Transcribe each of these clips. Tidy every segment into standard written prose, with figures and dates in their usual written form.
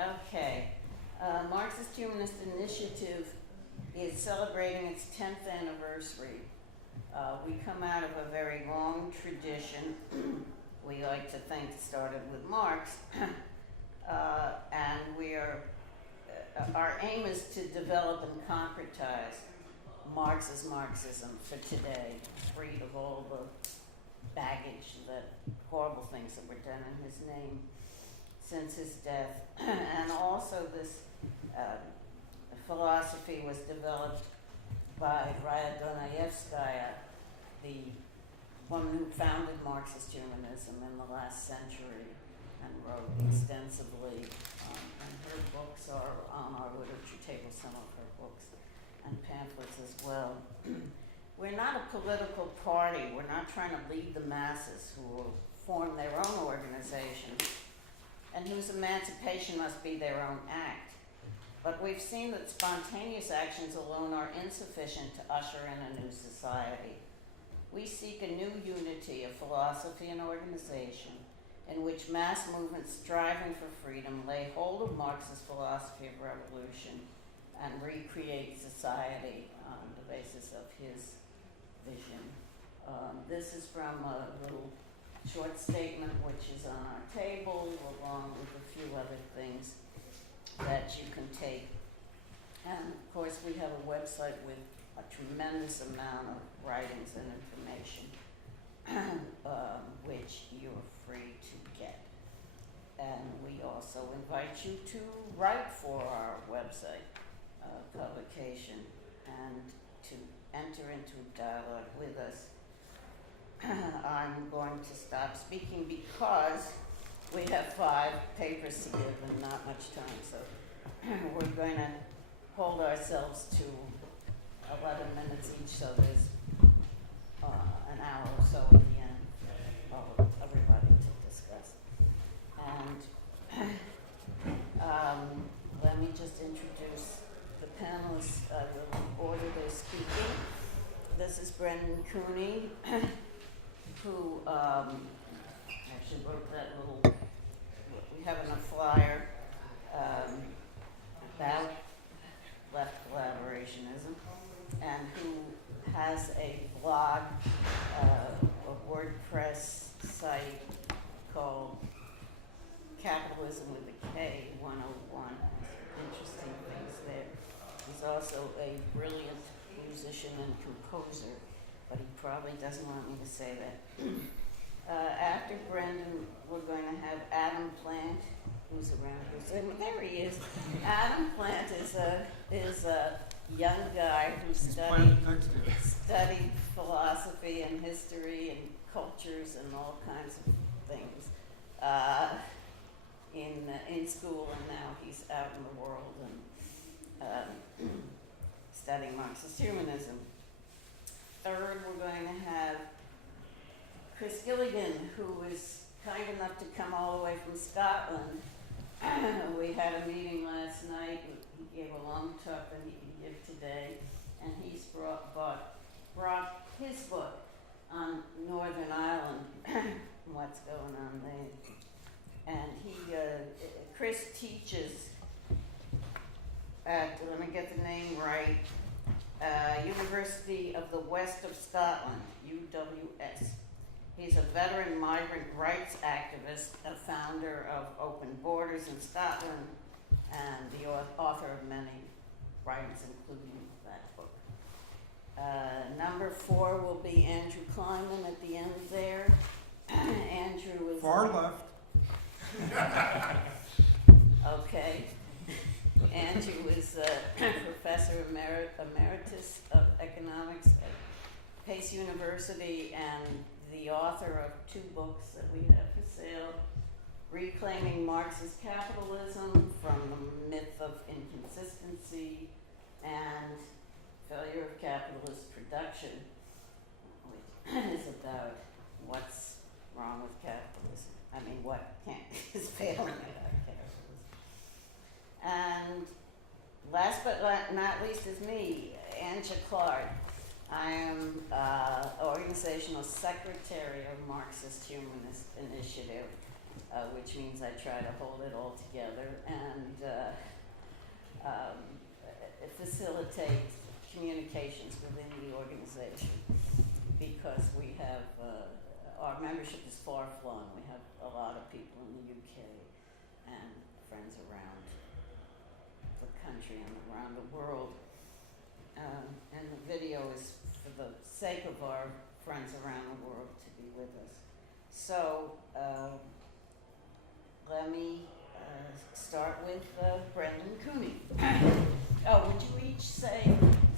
Okay. Marxist-Humanist Initiative is celebrating its 10th anniversary. We come out of a very long tradition. We like to think it started with Marx. And we are, our aim is to develop and concretize Marx's Marxism for today, freed of all the baggage, the horrible things that were done in his name since his death. And also this philosophy was developed by Raya Dunayevskaya, the woman who founded Marxist-Humanism in the last century and wrote extensively. And her books are on our literature table, some of her books and pamphlets as well. We're not a political party. We're not trying to lead the masses who will form their own organization and whose emancipation must be their own act. But we've seen that spontaneous actions alone are insufficient to usher in a new society. We seek a new unity of philosophy and organization in which mass movements striving for freedom lay hold of Marx's philosophy of revolution and recreate society on the basis of his vision. This is from a little short statement which is on our table, along with a few other things that you can take. And of course we have a website with a tremendous amount of writings and information which you're free to get. And we also invite you to write for our website publication and to enter into dialogue with us. I'm going to stop speaking because we have 5 papers to give and not much time, so we're going to hold ourselves to 11 minutes each, so there's an hour or so at the end for everybody to discuss. And let me just introduce the panelists, the order they're speaking. This is Brendan Cooney, who actually wrote that little, we have in a flyer about left collaborationism, and who has a blog, a WordPress site called Capitalism with a K 101. Interesting things there. He's also a brilliant musician and composer, but he probably doesn't want me to say that. After Brendan, we're going to have Adam Plante, who's around here. So there he is. Adam Plante is a young guy who studied philosophy and history and cultures and all kinds of things in school, and now he's out in the world and studying Marxist-Humanism. Third, we're going to have Chris Gilligan, who is kind enough to come all the way from Scotland. We had a meeting last night. He gave a long talk that he can give today, and he's brought his book on Northern Ireland, what's going on there. And Chris teaches at, let me get the name right, University of the West of Scotland, UWS. He's a veteran migrant rights activist, a founder of Open Borders in Scotland, and the author of many writings, including that book. Number 4 will be Andrew Kleinman at the end there. Andrew is... Far left. Okay. Andrew is Professor Emeritus of Economics at Pace University and the author of 2 books that we have for sale: Reclaiming Marxist Capitalism from the Myth of Inconsistency and Failure of Capitalist Production, which is about what's wrong with capitalism. I mean, what is failing about capitalism. And last but not least is me, Anne Jaclard. I am organizational secretary of Marxist-Humanist Initiative, which means I try to hold it all together and facilitate communications within the organization, because we have, our membership is far-flung. We have a lot of people in the UK and friends around the country and around the world. And the video is for the sake of our friends around the world to be with us. So let me start with Brendan Cooney. Oh, would you each say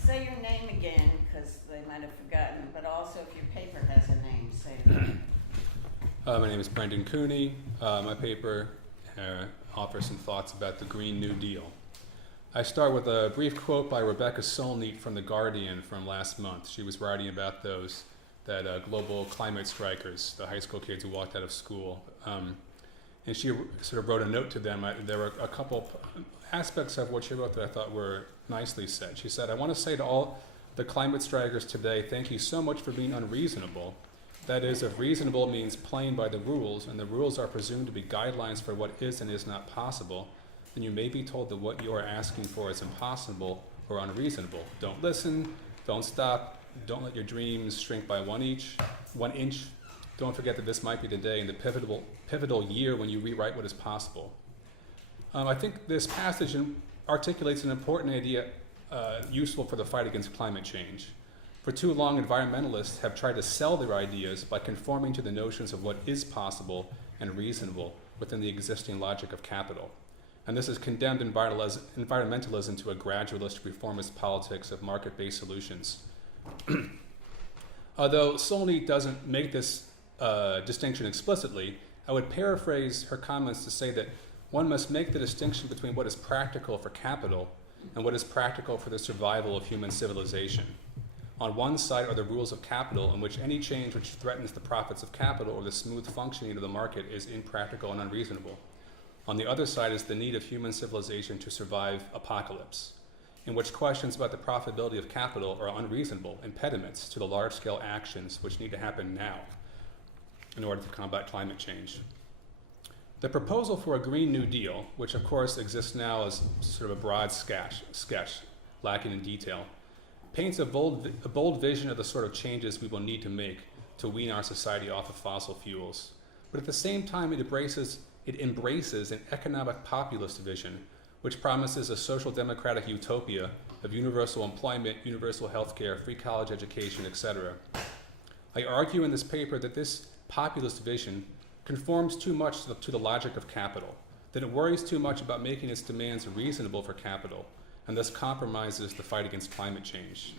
your name again, because they might have forgotten, but also if your paper has a name, say that. My name is Brendan Cooney. My paper offers some thoughts about the Green New Deal. I start with a brief quote by Rebecca Solnit from The Guardian from last month. She was writing about that global climate strikers, the high school kids who walked out of school. And she sort of wrote a note to them. There were a couple aspects of what she wrote that I thought were nicely said. She said, "I want to say to all the climate strikers today, thank you so much for being unreasonable. That is, if reasonable means playing by the rules, and the rules are presumed to be guidelines for what is and is not possible, then you may be told that what you are asking for is impossible or unreasonable. Don't listen, don't stop, don't let your dreams shrink by 1 inch. Don't forget that this might be the day in the pivotal year when you rewrite what is possible." I think this passage articulates an important idea useful for the fight against climate change. For too long, environmentalists have tried to sell their ideas by conforming to the notions of what is possible and reasonable within the existing logic of capital. And this has condemned environmentalism to a gradualist, reformist politics of market-based solutions. Although Solnit doesn't make this distinction explicitly, I would paraphrase her comments to say that one must make the distinction between what is practical for capital and what is practical for the survival of human civilization. On one side are the rules of capital, in which any change which threatens the profits of capital or the smooth functioning of the market is impractical and unreasonable. On the other side is the need of human civilization to survive apocalypse, in which questions about the profitability of capital are unreasonable impediments to the large-scale actions which need to happen now in order to combat climate change. The proposal for a Green New Deal, which of course exists now as sort of a broad sketch lacking in detail, paints a bold vision of the sort of changes we will need to make to wean our society off of fossil fuels. But at the same time, it embraces an economic populist vision, which promises a social democratic utopia of universal employment, universal health care, free college education, etc. I argue in this paper that this populist vision conforms too much to the logic of capital, that it worries too much about making its demands reasonable for capital, and thus compromises the fight against climate change.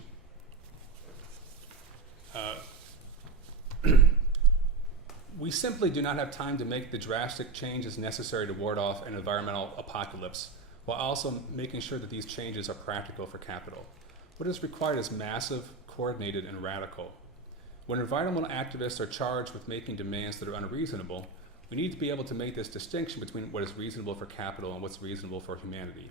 We simply do not have time to make the drastic changes necessary to ward off an environmental apocalypse, while also making sure that these changes are practical for capital. What is required is massive, coordinated, and radical. When environmental activists are charged with making demands that are unreasonable, we need to be able to make this distinction between what is reasonable for capital and what's reasonable for humanity.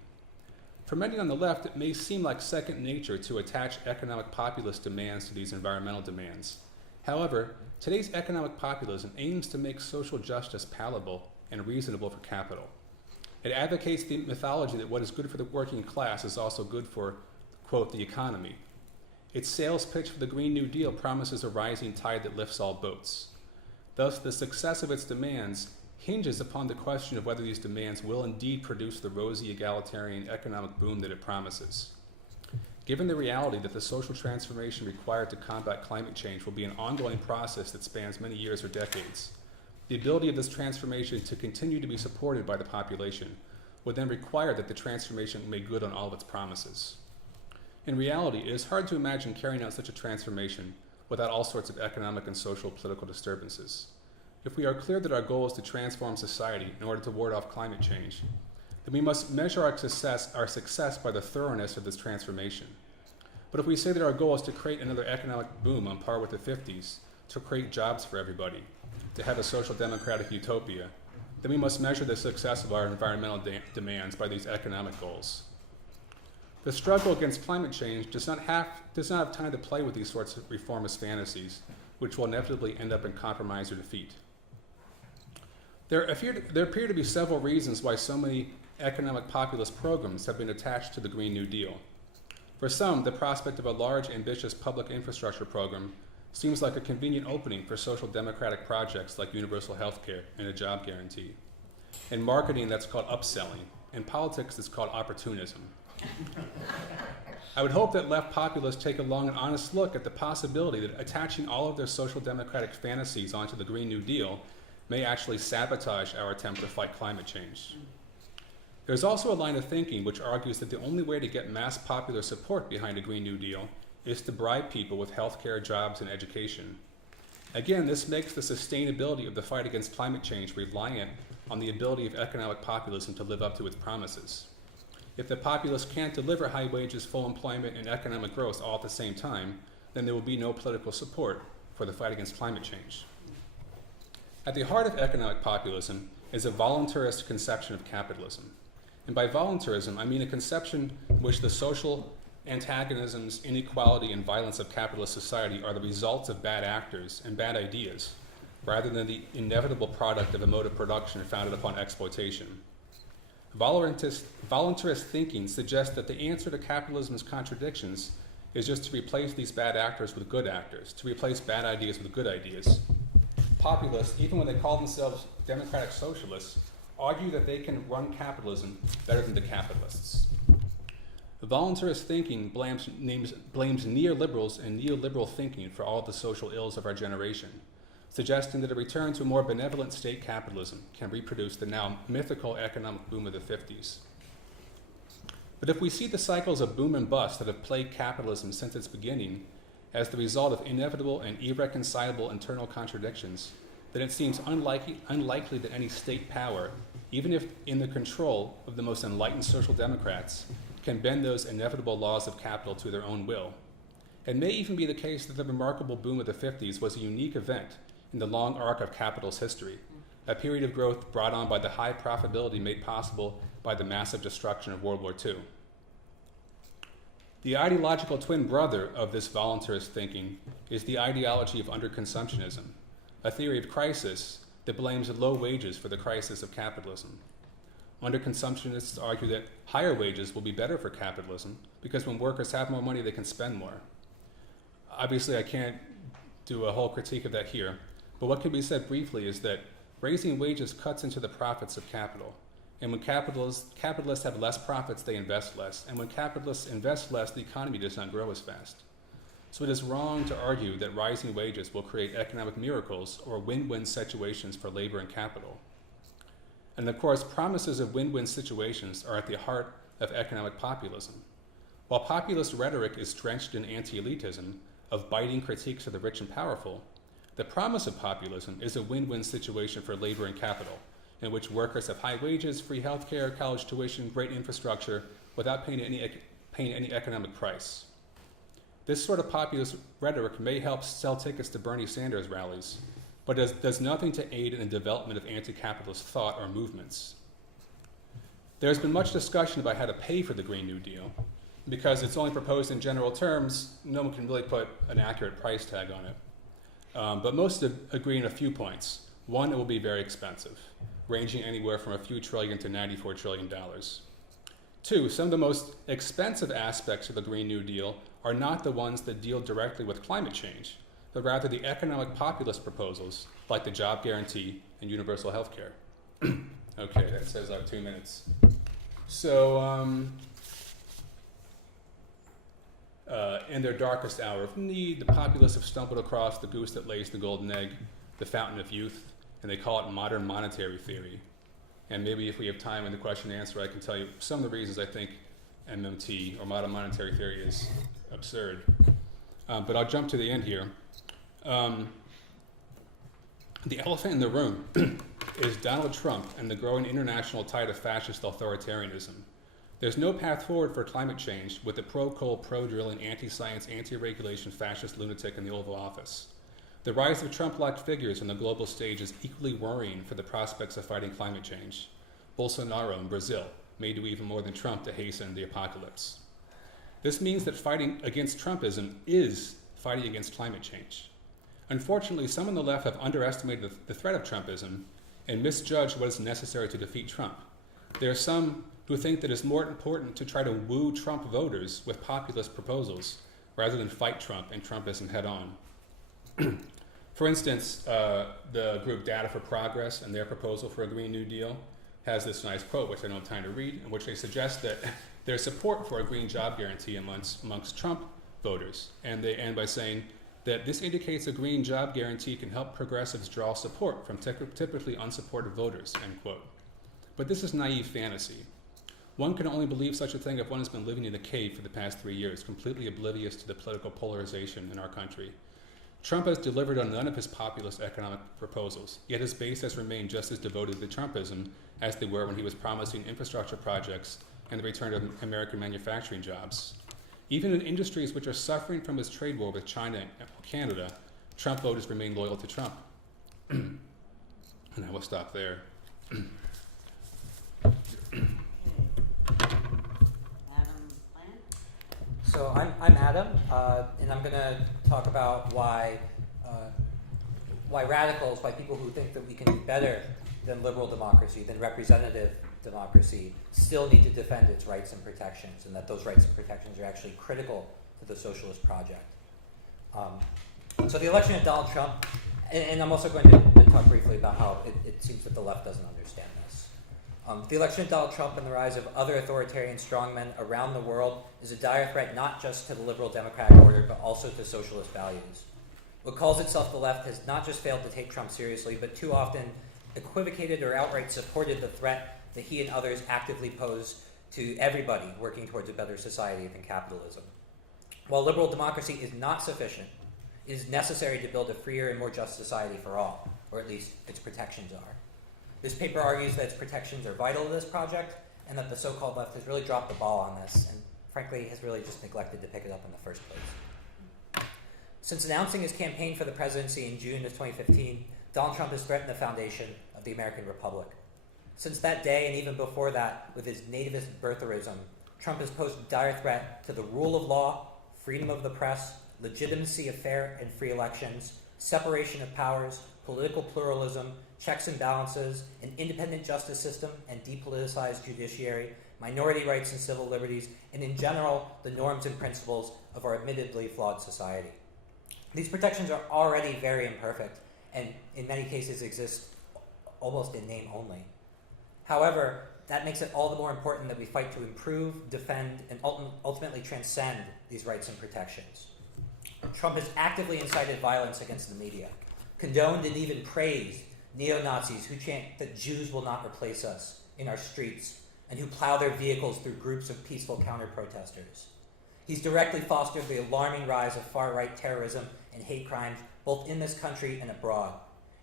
For many on the left, it may seem like second nature to attach economic populist demands to these environmental demands. However, today's economic populism aims to make social justice palatable and reasonable for capital. It advocates the mythology that what is good for the working class is also good for, quote, the economy. Its sales pitch for the Green New Deal promises a rising tide that lifts all boats. Thus, the success of its demands hinges upon the question of whether these demands will indeed produce the rosy, egalitarian economic boom that it promises. Given the reality that the social transformation required to combat climate change will be an ongoing process that spans many years or decades, the ability of this transformation to continue to be supported by the population would then require that the transformation make good on all of its promises. In reality, it is hard to imagine carrying out such a transformation without all sorts of economic and social political disturbances. If we are clear that our goal is to transform society in order to ward off climate change, then we must measure our success by the thoroughness of this transformation. But if we say that our goal is to create another economic boom on par with the 50s, to create jobs for everybody, to have a social democratic utopia, then we must measure the success of our environmental demands by these economic goals. The struggle against climate change does not have time to play with these sorts of reformist fantasies, which will inevitably end up in compromise or defeat. There appear to be several reasons why so many economic populist programs have been attached to the Green New Deal. For some, the prospect of a large, ambitious public infrastructure program seems like a convenient opening for social democratic projects like universal health care and a job guarantee. In marketing, that's called upselling. In politics, it's called opportunism. I would hope that left populists take a long and honest look at the possibility that attaching all of their social democratic fantasies onto the Green New Deal may actually sabotage our attempt to fight climate change. There's also a line of thinking which argues that the only way to get mass popular support behind a Green New Deal is to bribe people with healthcare, jobs, and education. Again, this makes the sustainability of the fight against climate change reliant on the ability of economic populism to live up to its promises. If the populace can't deliver high wages, full employment, and economic growth all at the same time, then there will be no political support for the fight against climate change. At the heart of economic populism is a voluntarist conception of capitalism. And by voluntarism, I mean a conception in which the social antagonisms, inequality, and violence of capitalist society are the results of bad actors and bad ideas, rather than the inevitable product of a mode of production founded upon exploitation. Voluntarist thinking suggests that the answer to capitalism's contradictions is just to replace these bad actors with good actors, to replace bad ideas with good ideas. Populists, even when they call themselves democratic socialists, argue that they can run capitalism better than the capitalists. Voluntarist thinking blames neoliberals and neoliberal thinking for all the social ills of our generation, suggesting that a return to a more benevolent state capitalism can reproduce the now mythical economic boom of the 50s. But if we see the cycles of boom and bust that have plagued capitalism since its beginning as the result of inevitable and irreconcilable internal contradictions, then it seems unlikely that any state power, even if in the control of the most enlightened social democrats, can bend those inevitable laws of capital to their own will. It may even be the case that the remarkable boom of the 50s was a unique event in the long arc of capital's history, a period of growth brought on by the high profitability made possible by the massive destruction of World War II. The ideological twin brother of this voluntarist thinking is the ideology of underconsumptionism, a theory of crisis that blames low wages for the crisis of capitalism. Underconsumptionists argue that higher wages will be better for capitalism because when workers have more money, they can spend more. Obviously, I can't do a whole critique of that here, but what can be said briefly is that raising wages cuts into the profits of capital. And when capitalists have less profits, they invest less. And when capitalists invest less, the economy does not grow as fast. So it is wrong to argue that rising wages will create economic miracles or win-win situations for labor and capital. And of course, promises of win-win situations are at the heart of economic populism. While populist rhetoric is drenched in anti-elitism, of biting critiques of the rich and powerful, the promise of populism is a win-win situation for labor and capital, in which workers have high wages, free healthcare, college tuition, great infrastructure, without paying any economic price. This sort of populist rhetoric may help sell tickets to Bernie Sanders rallies, but does nothing to aid in the development of anti-capitalist thought or movements. There's been much discussion about how to pay for the Green New Deal. Because it's only proposed in general terms, no one can really put an accurate price tag on it. But most agree on a few points. One, it will be very expensive, ranging anywhere from a few trillion to $94 trillion. Two, some of the most expensive aspects of the Green New Deal are not the ones that deal directly with climate change, but rather the economic populist proposals like the job guarantee and universal health care. Okay, that says I have 2 minutes. So, in their darkest hour of need, the populists have stumbled across the goose that lays the golden egg, the fountain of youth, and they call it modern monetary theory. And maybe if we have time in the question and answer, I can tell you some of the reasons I think MMT, or modern monetary theory, is absurd. But I'll jump to the end here. The elephant in the room is Donald Trump and the growing international tide of fascist authoritarianism. There's no path forward for climate change with the pro-coal, pro-drilling, anti-science, anti-regulation fascist lunatic in the Oval Office. The rise of Trump-like figures on the global stage is equally worrying for the prospects of fighting climate change. Bolsonaro in Brazil may do even more than Trump to hasten the apocalypse. This means that fighting against Trumpism is fighting against climate change. Unfortunately, some on the left have underestimated the threat of Trumpism and misjudge what is necessary to defeat Trump. There are some who think that it's more important to try to woo Trump voters with populist proposals rather than fight Trump and Trumpism head on. For instance, the group Data for Progress and their proposal for a Green New Deal has this nice quote, which I don't have time to read, in which they suggest that there's support for a green job guarantee amongst Trump voters. And they end by saying that this indicates a green job guarantee can help progressives draw support from typically unsupported voters, end quote. But this is naive fantasy. One can only believe such a thing if one has been living in a cave for the past 3 years, completely oblivious to the political polarization in our country. Trump has delivered on none of his populist economic proposals, yet his base has remained just as devoted to Trumpism as they were when he was promising infrastructure projects and the return of American manufacturing jobs. Even in industries which are suffering from his trade war with China and Canada, Trump voters remain loyal to Trump. And I will stop there. So I'm Adam, and I'm going to talk about why radicals, why people who think that we can do better than liberal democracy, than representative democracy, still need to defend its rights and protections, and that those rights and protections are actually critical to the socialist project. So the election of Donald Trump, and I'm also going to talk briefly about how it seems that the left doesn't understand this. The election of Donald Trump and the rise of other authoritarian strongmen around the world is a dire threat not just to the liberal democratic order, but also to socialist values. What calls itself the left has not just failed to take Trump seriously, but too often equivocated or outright supported the threat that he and others actively pose to everybody working towards a better society than capitalism. While liberal democracy is not sufficient, it is necessary to build a freer and more just society for all, or at least its protections are. This paper argues that its protections are vital to this project, and that the so-called left has really dropped the ball on this, and frankly has really just neglected to pick it up in the first place. Since announcing his campaign for the presidency in June of 2015, Donald Trump has threatened the foundation of the American Republic. Since that day, and even before that, with his nativist birtherism, Trump has posed a dire threat to the rule of law, freedom of the press, legitimacy of fair and free elections, separation of powers, political pluralism, checks and balances, an independent justice system and depoliticized judiciary, minority rights and civil liberties, and in general, the norms and principles of our admittedly flawed society. These protections are already very imperfect, and in many cases exist almost in name only. However, that makes it all the more important that we fight to improve, defend, and ultimately transcend these rights and protections. Trump has actively incited violence against the media, condoned and even praised neo-Nazis who chant that Jews will not replace us in our streets, and who plow their vehicles through groups of peaceful counter-protesters. He's directly fostered the alarming rise of far-right terrorism and hate crimes, both in this country and abroad.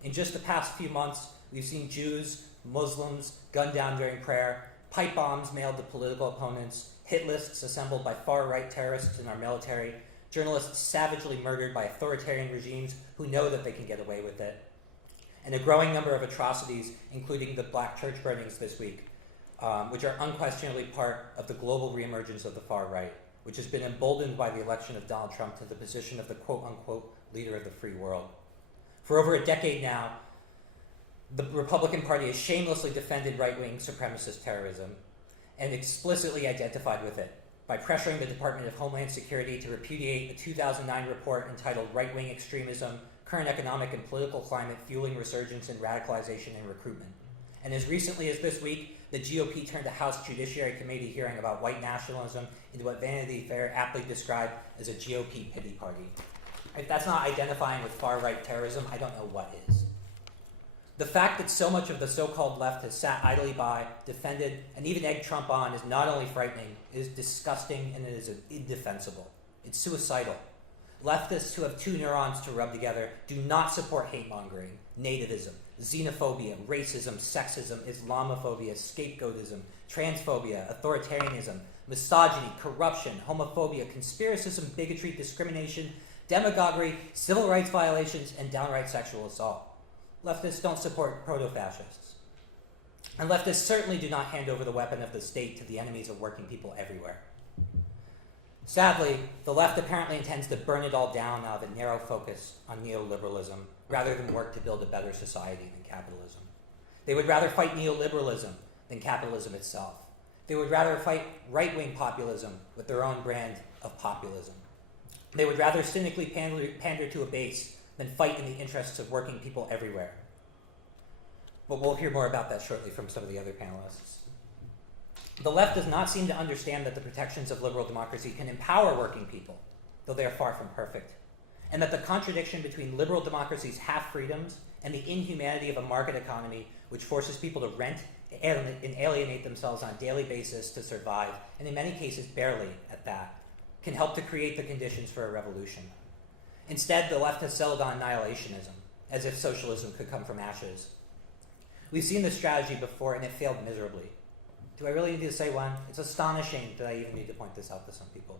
In just the past few months, we've seen Jews, Muslims gunned down during prayer, pipe bombs mailed to political opponents, hit lists assembled by far-right terrorists in our military, journalists savagely murdered by authoritarian regimes who know that they can get away with it, and a growing number of atrocities, including the black church burnings this week, which are unquestionably part of the global reemergence of the far right, which has been emboldened by the election of Donald Trump to the position of the quote-unquote leader of the free world. For over a decade now, the Republican Party has shamelessly defended right-wing supremacist terrorism and explicitly identified with it by pressuring the Department of Homeland Security to repudiate a 2009 report entitled Right-Wing Extremism, Current Economic and Political Climate Fueling Resurgence in Radicalization and Recruitment. And as recently as this week, the GOP turned a House Judiciary Committee hearing about white nationalism into what Vanity Fair aptly described as a GOP pity party. If that's not identifying with far-right terrorism, I don't know what is. The fact that so much of the so-called left has sat idly by, defended, and even egged Trump on is not only frightening, it is disgusting, and it is indefensible. It's suicidal. Leftists who have two neurons to rub together do not support hate-mongering, nativism, xenophobia, racism, sexism, Islamophobia, scapegoatism, transphobia, authoritarianism, misogyny, corruption, homophobia, conspiracism, bigotry, discrimination, demagoguery, civil rights violations, and downright sexual assault. Leftists don't support proto-fascists. And leftists certainly do not hand over the weapon of the state to the enemies of working people everywhere. Sadly, the left apparently intends to burn it all down out of a narrow focus on neoliberalism, rather than work to build a better society than capitalism. They would rather fight neoliberalism than capitalism itself. They would rather fight right-wing populism with their own brand of populism. They would rather cynically pander to a base than fight in the interests of working people everywhere. But we'll hear more about that shortly from some of the other panelists. The left does not seem to understand that the protections of liberal democracy can empower working people, though they are far from perfect, and that the contradiction between liberal democracy's half-freedoms and the inhumanity of a market economy which forces people to rent and alienate themselves on a daily basis to survive, and in many cases barely at that, can help to create the conditions for a revolution. Instead, the left has settled on annihilationism, as if socialism could come from ashes. We've seen this strategy before, and it failed miserably. Do I really need to say one? It's astonishing that I even need to point this out to some people.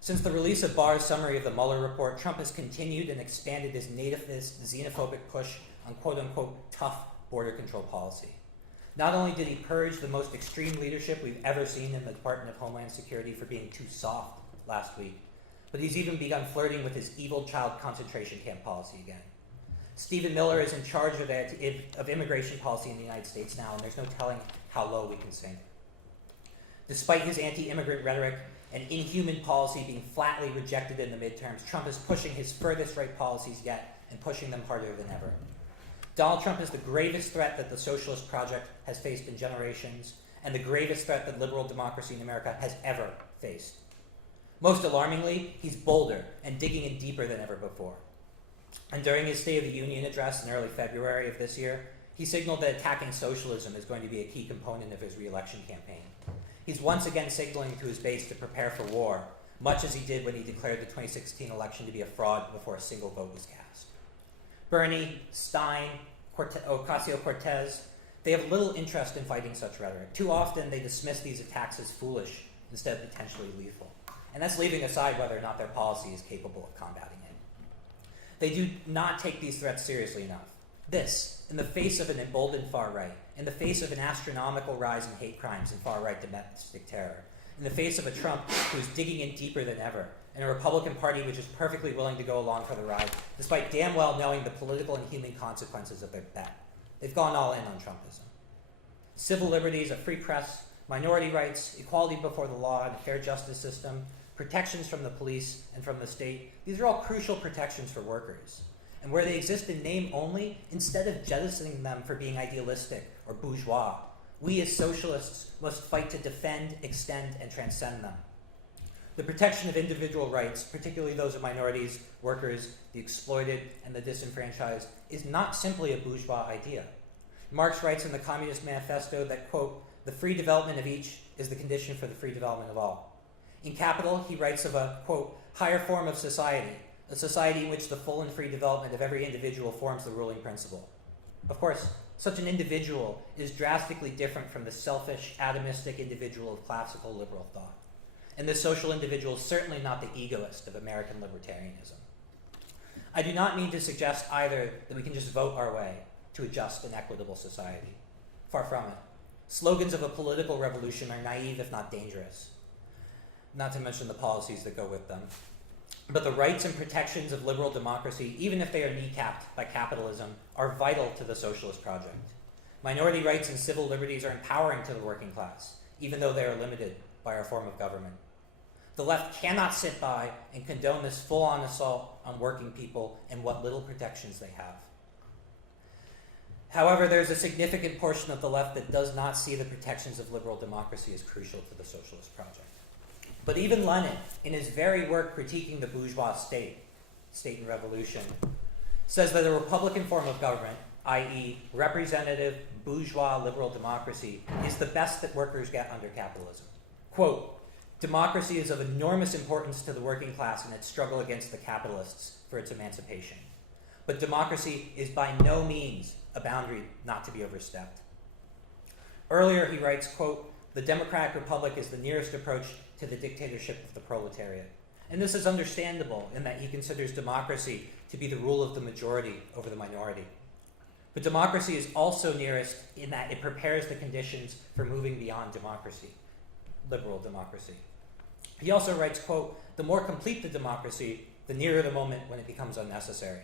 Since the release of Barr's summary of the Mueller report, Trump has continued and expanded his nativist, xenophobic push on quote-unquote tough border control policy. Not only did he purge the most extreme leadership we've ever seen in the Department of Homeland Security for being too soft last week, but he's even begun flirting with his evil child concentration camp policy again. Stephen Miller is in charge of immigration policy in the United States now, and there's no telling how low we can sink. Despite his anti-immigrant rhetoric and inhuman policy being flatly rejected in the midterms, Trump is pushing his furthest right policies yet and pushing them harder than ever. Donald Trump is the gravest threat that the socialist project has faced in generations, and the gravest threat that liberal democracy in America has ever faced. Most alarmingly, he's bolder and digging in deeper than ever before. And during his State of the Union address in early February of this year, he signaled that attacking socialism is going to be a key component of his re-election campaign. He's once again signaling to his base to prepare for war, much as he did when he declared the 2016 election to be a fraud before a single vote was cast. Bernie, Stein, Ocasio-Cortez, they have little interest in fighting such rhetoric. Too often they dismiss these attacks as foolish instead of potentially lethal. And that's leaving aside whether or not their policy is capable of combating it. They do not take these threats seriously enough. This, in the face of an emboldened far right, in the face of an astronomical rise in hate crimes and far-right domestic terror, in the face of a Trump who is digging in deeper than ever, and a Republican Party which is perfectly willing to go along for the ride, despite damn well knowing the political and human consequences of their bet. They've gone all in on Trumpism. Civil liberties, a free press, minority rights, equality before the law, and a fair justice system, protections from the police and from the state, these are all crucial protections for workers. And where they exist in name only, instead of jettisoning them for being idealistic or bourgeois, we as socialists must fight to defend, extend, and transcend them. The protection of individual rights, particularly those of minorities, workers, the exploited, and the disenfranchised, is not simply a bourgeois idea. Marx writes in the Communist Manifesto that, quote, the free development of each is the condition for the free development of all. In Capital, he writes of a, quote, higher form of society, a society in which the full and free development of every individual forms the ruling principle. Of course, such an individual is drastically different from the selfish, atomistic individual of classical liberal thought. And this social individual is certainly not the egoist of American libertarianism. I do not mean to suggest either that we can just vote our way to a just and equitable society. Far from it. Slogans of a political revolution are naive, if not dangerous. Not to mention the policies that go with them. But the rights and protections of liberal democracy, even if they are kneecapped by capitalism, are vital to the socialist project. Minority rights and civil liberties are empowering to the working class, even though they are limited by our form of government. The left cannot sit by and condone this full-on assault on working people and what little protections they have. However, there's a significant portion of the left that does not see the protections of liberal democracy as crucial to the socialist project. But even Lenin, in his very work critiquing the bourgeois state and revolution, says that a republican form of government, i.e. representative, bourgeois, liberal democracy, is the best that workers get under capitalism. Quote, democracy is of enormous importance to the working class in its struggle against the capitalists for its emancipation. But democracy is by no means a boundary not to be overstepped. Earlier he writes, quote, the democratic republic is the nearest approach to the dictatorship of the proletariat. And this is understandable in that he considers democracy to be the rule of the majority over the minority. But democracy is also nearest in that it prepares the conditions for moving beyond democracy, liberal democracy. He also writes, quote, the more complete the democracy, the nearer the moment when it becomes unnecessary.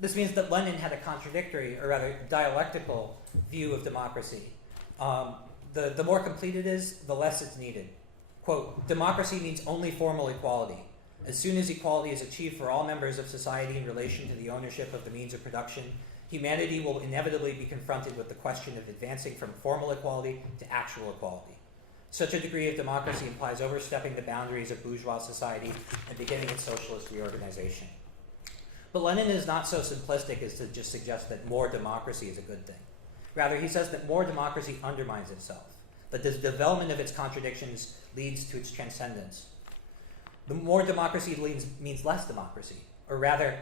This means that Lenin had a contradictory, or rather dialectical, view of democracy. The more complete it is, the less it's needed. Quote, democracy means only formal equality. As soon as equality is achieved for all members of society in relation to the ownership of the means of production, humanity will inevitably be confronted with the question of advancing from formal equality to actual equality. Such a degree of democracy implies overstepping the boundaries of bourgeois society and beginning its socialist reorganization. But Lenin is not so simplistic as to just suggest that more democracy is a good thing. Rather, he says that more democracy undermines itself, that the development of its contradictions leads to its transcendence. The more democracy means less democracy, or rather,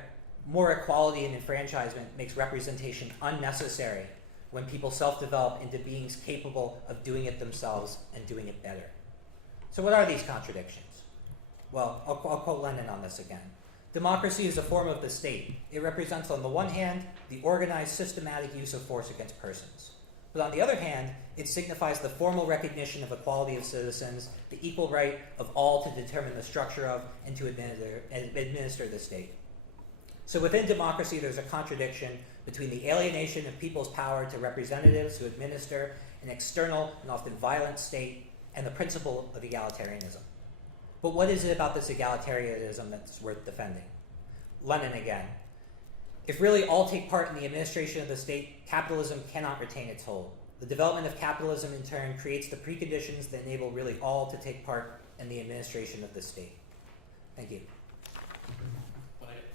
more equality and enfranchisement makes representation unnecessary when people self-develop into beings capable of doing it themselves and doing it better. So what are these contradictions? Well, I'll quote Lenin on this again. Democracy is a form of the state. It represents, on the one hand, the organized, systematic use of force against persons. But on the other hand, it signifies the formal recognition of equality of citizens, the equal right of all to determine the structure of and to administer the state. So within democracy, there's a contradiction between the alienation of people's power to representatives who administer an external and often violent state and the principle of egalitarianism. But what is it about this egalitarianism that's worth defending? Lenin again. If really all take part in the administration of the state, capitalism cannot retain its hold. The development of capitalism, in turn, creates the preconditions that enable really all to take part in the administration of the state. Thank you. When I get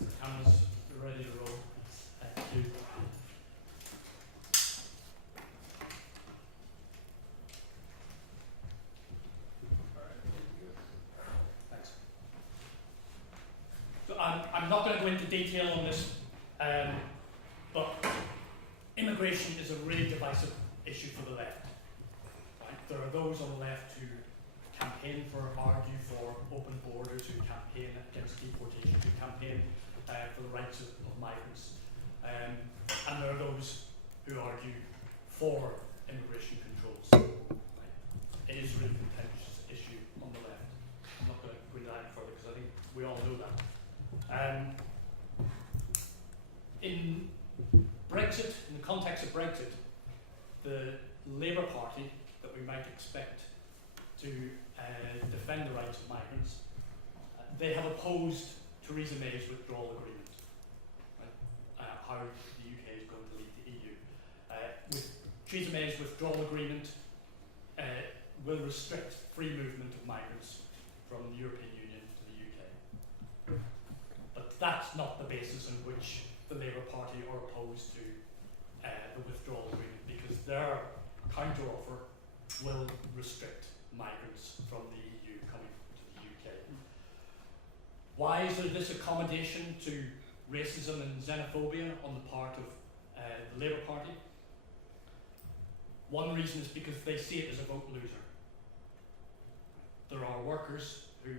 the cameras ready to roll, thank you. Thanks. So I'm not going to go into detail on this, but immigration is a really divisive issue for the left. Right? There are those on the left who campaign for, argue for open borders, who campaign against deportation, who campaign for the rights of migrants. And there are those who argue for immigration controls. Right? It is a really contentious issue on the left. I'm not going to go into that further because I think we all know that. In Brexit, in the context of Brexit, the Labour Party that we might expect to defend the rights of migrants, they have opposed Theresa May's withdrawal agreement, right? How the UK is going to leave the EU. With Theresa May's withdrawal agreement will restrict free movement of migrants from the European Union to the UK. But that's not the basis on which the Labour Party are opposed to the withdrawal agreement, because their counter-offer will restrict migrants from the EU coming to the UK. Why is there this accommodation to racism and xenophobia on the part of the Labour Party? One reason is because they see it as a vote loser. There are workers who,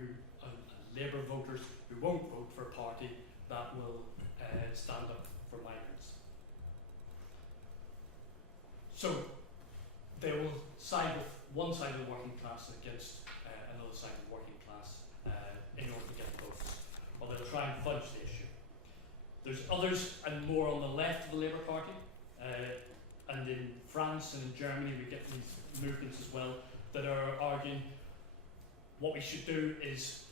Labour voters, who won't vote for a party that will stand up for migrants. So they will side with one side of the working class against another side of the working class in order to get votes, or they'll try and fudge the issue. There's others and more on the left of the Labour Party, and in France and in Germany we get these movements as well that are arguing what we should do is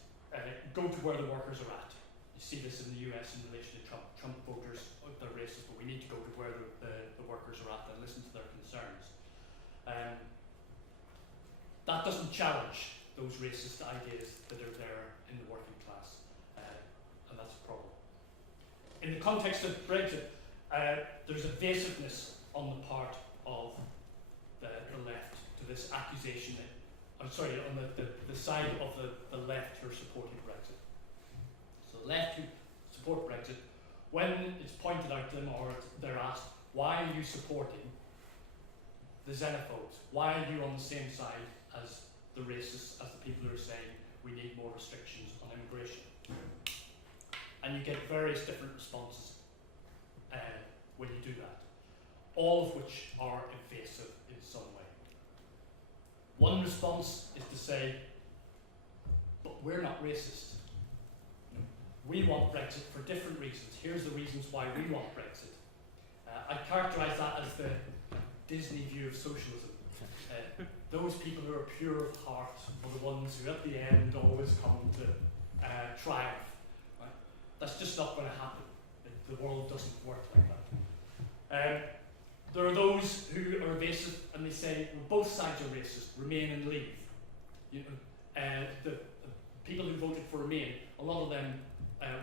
go to where the workers are at. You see this in the US in relation to Trump. Trump voters, they're racist, but we need to go to where the workers are at and listen to their concerns. That doesn't challenge those racist ideas that are there in the working class, and that's a problem. In the context of Brexit, there's evasiveness on the part of the left to this accusation that, I'm sorry, on the side of the left who are supporting Brexit. So the left who support Brexit, when it's pointed out to them or they're asked, why are you supporting the xenophobes? Why are you on the same side as the racists, as the people who are saying we need more restrictions on immigration? And you get various different responses when you do that, all of which are evasive in some way. One response is to say, but we're not racist. we want Brexit for different reasons. Here's the reasons why we want Brexit. I characterise that as the Disney view of socialism. Those people who are pure of heart are the ones who at the end always come to triumph. Right? That's just not going to happen. The world doesn't work like that. There are those who are racist and they say, well, both sides are racist, Remain and leave. You know, the people who voted for Remain, a lot of them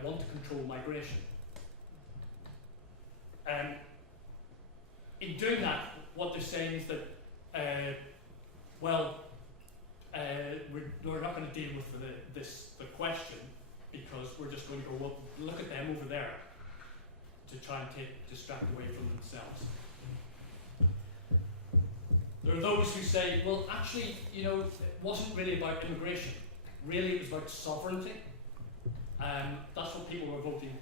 want to control migration. In doing that, what they're saying is that, we're not going to deal with the question because we're just going to go, well, look at them over there to try and distract away from themselves. There are those who say, well, actually, you know, it wasn't really about immigration. Really, it was about sovereignty. That's what people were voting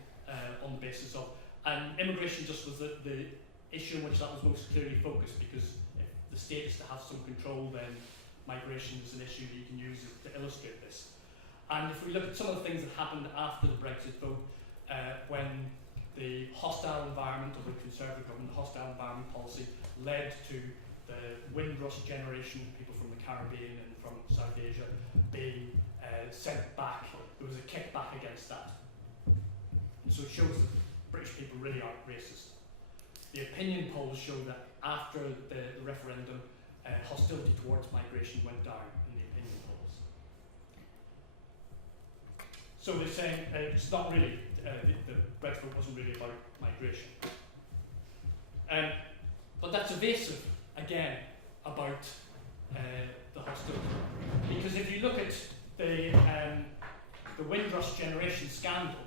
on the basis of. And immigration just was the issue in which that was most clearly focused, because if the state is to have some control, then migration is an issue that you can use to illustrate this. And if we look at some of the things that happened after the Brexit vote, when the hostile environment of the Conservative government, the hostile environment policy, led to the Windrush generation, people from the Caribbean and from South Asia, being sent back. There was a kickback against that. And so it shows that British people really aren't racist. The opinion polls show that after the referendum, hostility towards migration went down in the opinion polls. So they're saying it's not really, the Brexit vote wasn't really about migration. But that's evasive, again, about the hostility. Because if you look at the Windrush generation scandal,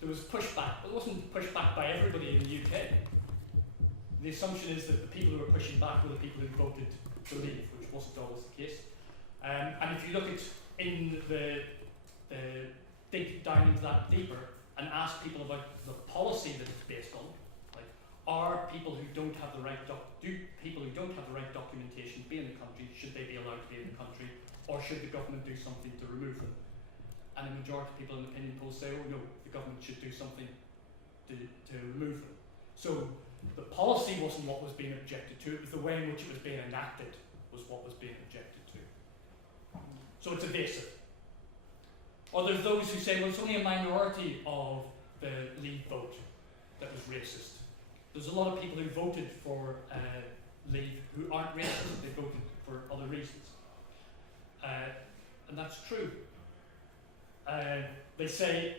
there was pushback, but it wasn't pushback by everybody in the UK. The assumption is that the people who were pushing back were the people who voted to leave, which wasn't always the case. And if you look at dig down into that deeper and ask people about the policy that it's based on, like, are people who don't have the right people who don't have the right documentation be in the country, should they be allowed to be in the country, or should the government do something to remove them? And the majority of people in opinion polls say, oh no, the government should do something to remove them. So the policy wasn't what was being objected to, it was the way in which it was being enacted was what was being objected to. So it's evasive. Or there's those who say, well, it's only a minority of the Leave vote that was racist. There's a lot of people who voted for Leave who aren't racist, they voted for other reasons. And that's true. They say,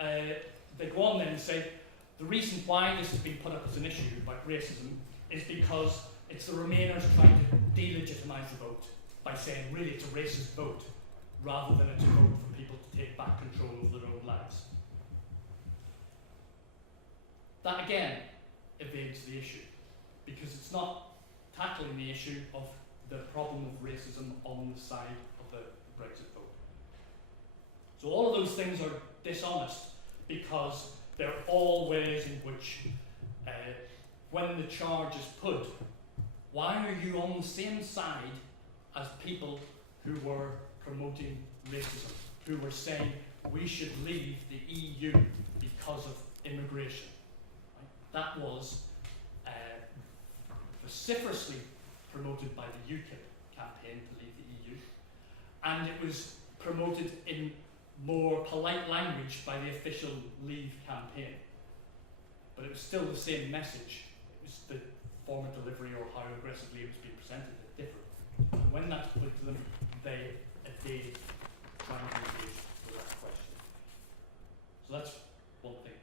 they go on then and say, the reason why this has been put up as an issue about racism is because it's the Remainers trying to delegitimise the vote by saying, really, it's a racist vote, rather than it's a vote for people to take back control of their own lives. That, again, evades the issue, because it's not tackling the issue of the problem of racism on the side of the Brexit vote. So all of those things are dishonest, because they're all ways in which, when the charge is put, why are you on the same side as people who were promoting racism, who were saying we should leave the EU because of immigration? Right? That was vociferously promoted by the UKIP campaign to leave the EU, and it was promoted in more polite language by the official Leave campaign. But it was still the same message. It was the form of delivery or how aggressively it was being presented that differed. And when that's put to them, they evade trying to engage with that question. So that's one thing.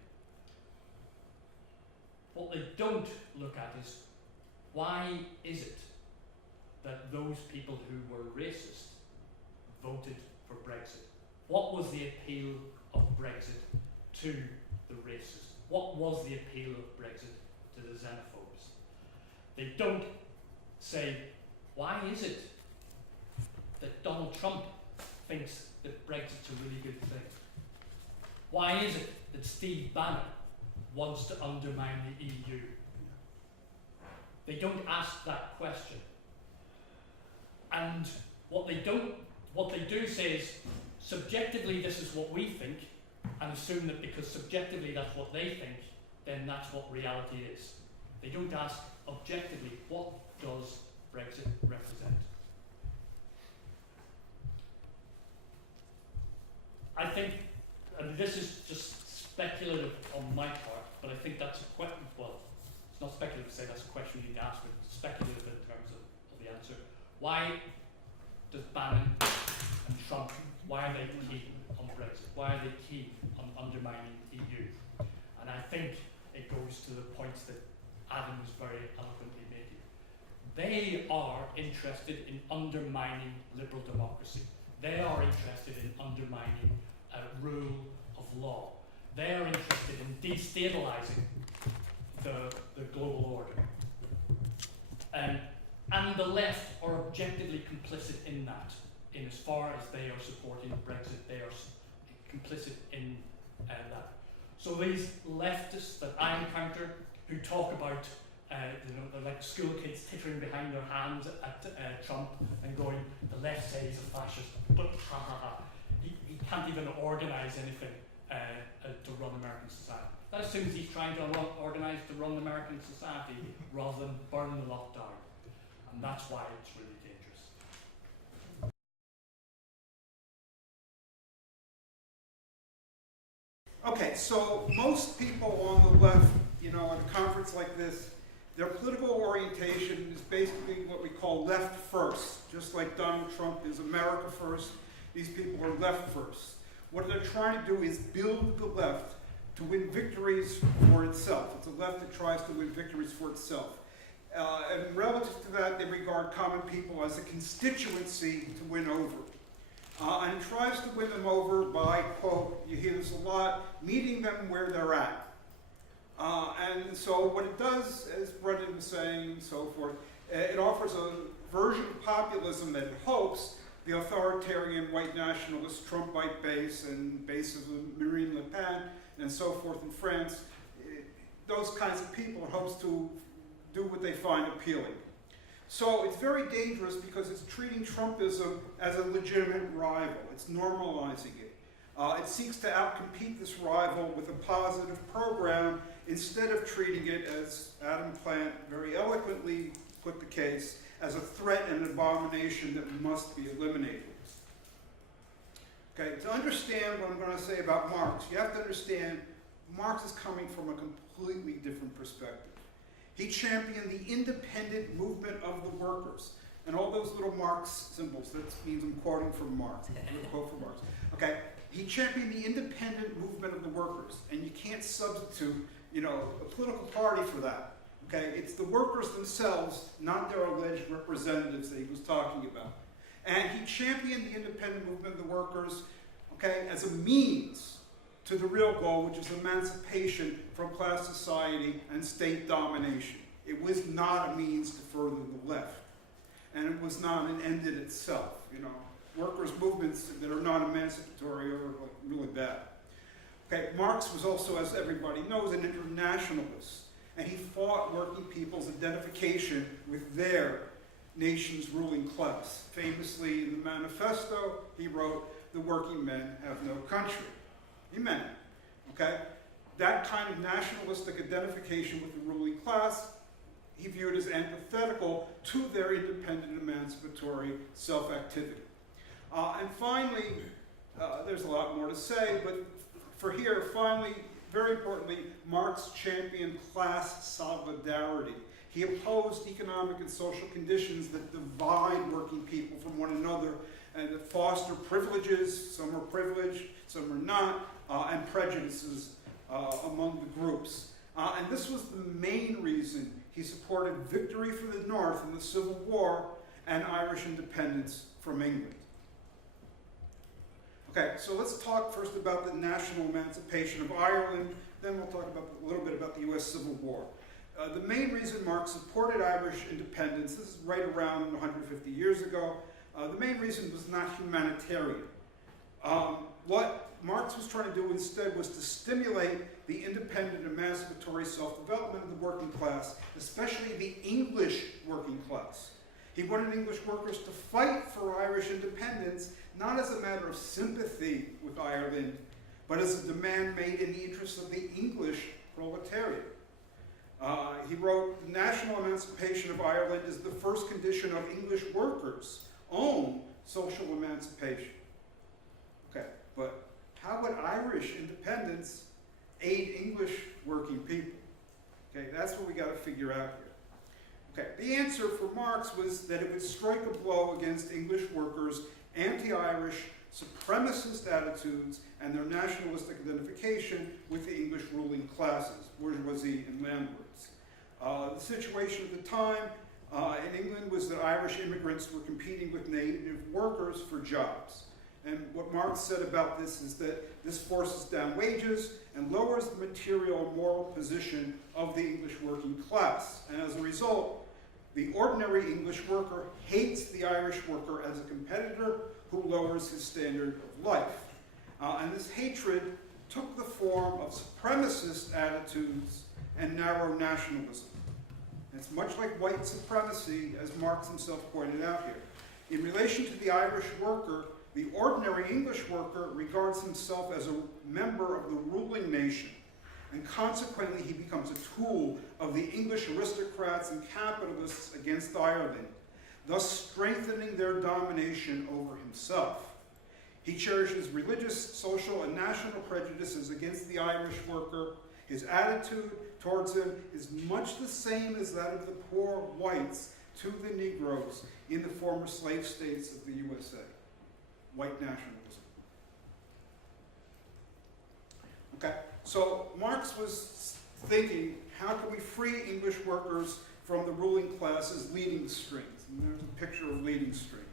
What they don't look at is, why is it that those people who were racist voted for Brexit? What was the appeal of Brexit to the racists? What was the appeal of Brexit to the xenophobes? They don't say, why is it that Donald Trump thinks that Brexit's a really good thing? Why is it that Steve Bannon wants to undermine the EU? They don't ask that question. And what they do say is, subjectively, this is what we think, and assume that because subjectively that's what they think, then that's what reality is. They don't ask objectively, what does Brexit represent? I think, and this is just speculative on my part, but I think that's a question, well, it's not speculative to say that's a question you need to ask, but it's speculative in terms of the answer. Why does Bannon and Trump, why are they keen on Brexit? Why are they keen on undermining the EU? And I think it goes to the points that Adam was very eloquently making. They are interested in undermining liberal democracy. They are interested in undermining rule of law. They are interested in destabilizing the global order. And the left are objectively complicit in that, in as far as they are supporting Brexit, they are complicit in that. So these leftists that I encounter who talk about, they're like school kids tittering behind their hands at Trump and going, the left says he's a fascist, but ha ha ha. He can't even organise anything to run American society. That assumes he's trying to organise to run American society rather than burn the lot down. And that's why it's really dangerous. Okay, so most people on the left, you know, at a conference like this, their political orientation is basically what we call left first. Just like Donald Trump is America first, these people are left first. What they're trying to do is build the left to win victories for itself. It's a left that tries to win victories for itself. And relative to that, they regard common people as a constituency to win over. And tries to win them over by, quote, you hear this a lot, meeting them where they're at. And so what it does, as Brendan was saying and so forth, it offers a version of populism that hopes the authoritarian white nationalist Trumpite base and base of Marine Le Pen and so forth in France, those kinds of people it hopes to do what they find appealing. So it's very dangerous because it's treating Trumpism as a legitimate rival. It's normalizing it. It seeks to outcompete this rival with a positive program instead of treating it, as Adam Plante very eloquently put the case, as a threat and an abomination that must be eliminated. Okay, to understand what I'm going to say about Marx, you have to understand Marx is coming from a completely different perspective. He championed the independent movement of the workers. And all those little Marx symbols, that means I'm quoting from Marx. A quote from Marx. Okay, he championed the independent movement of the workers. And you can't substitute, you know, a political party for that. Okay, it's the workers themselves, not their alleged representatives that he was talking about. And he championed the independent movement of the workers, okay, as a means to the real goal, which is emancipation from class society and state domination. It was not a means to further the left. And it was not an end in itself, you know. Workers' movements that are not emancipatory are like really bad. Okay, Marx was also, as everybody knows, an internationalist. And he fought working people's identification with their nation's ruling class. Famously, in the manifesto, he wrote, "The working men have no country." He meant it, okay? That kind of nationalistic identification with the ruling class, he viewed as antithetical to their independent emancipatory self-activity. And finally, there's a lot more to say, but for here, finally, very importantly, Marx championed class solidarity. He opposed economic and social conditions that divide working people from one another and that foster privileges, some are privileged, some are not, and prejudices among the groups. And this was the main reason he supported victory for the North in the Civil War and Irish independence from England. Okay, so let's talk first about the national emancipation of Ireland, then we'll talk about a little bit about the US Civil War. The main reason Marx supported Irish independence, this is right around 150 years ago, the main reason was not humanitarian. What Marx was trying to do instead was to stimulate the independent emancipatory self-development of the working class, especially the English working class. He wanted English workers to fight for Irish independence, not as a matter of sympathy with Ireland, but as a demand made in the interest of the English proletariat. He wrote, "The national emancipation of Ireland is the first condition of English workers' own social emancipation." Okay, but how would Irish independence aid English working people? Okay, that's what we got to figure out here. Okay, the answer for Marx was that it would strike a blow against English workers' anti-Irish supremacist attitudes and their nationalistic identification with the English ruling classes, bourgeoisie and landlords. The situation at the time in England was that Irish immigrants were competing with native workers for jobs. And what Marx said about this is that this forces down wages and lowers the material and moral position of the English working class. And as a result, the ordinary English worker hates the Irish worker as a competitor who lowers his standard of life. And this hatred took the form of supremacist attitudes and narrow nationalism. And it's much like white supremacy, as Marx himself pointed out here. In relation to the Irish worker, the ordinary English worker regards himself as a member of the ruling nation, and consequently he becomes a tool of the English aristocrats and capitalists against Ireland, thus strengthening their domination over himself. He cherishes religious, social, and national prejudices against the Irish worker. His attitude towards him is much the same as that of the poor whites to the Negroes in the former slave states of the USA. White nationalism. Okay, so Marx was thinking, how can we free English workers from the ruling classes leading the strings? And there's a picture of leading strings.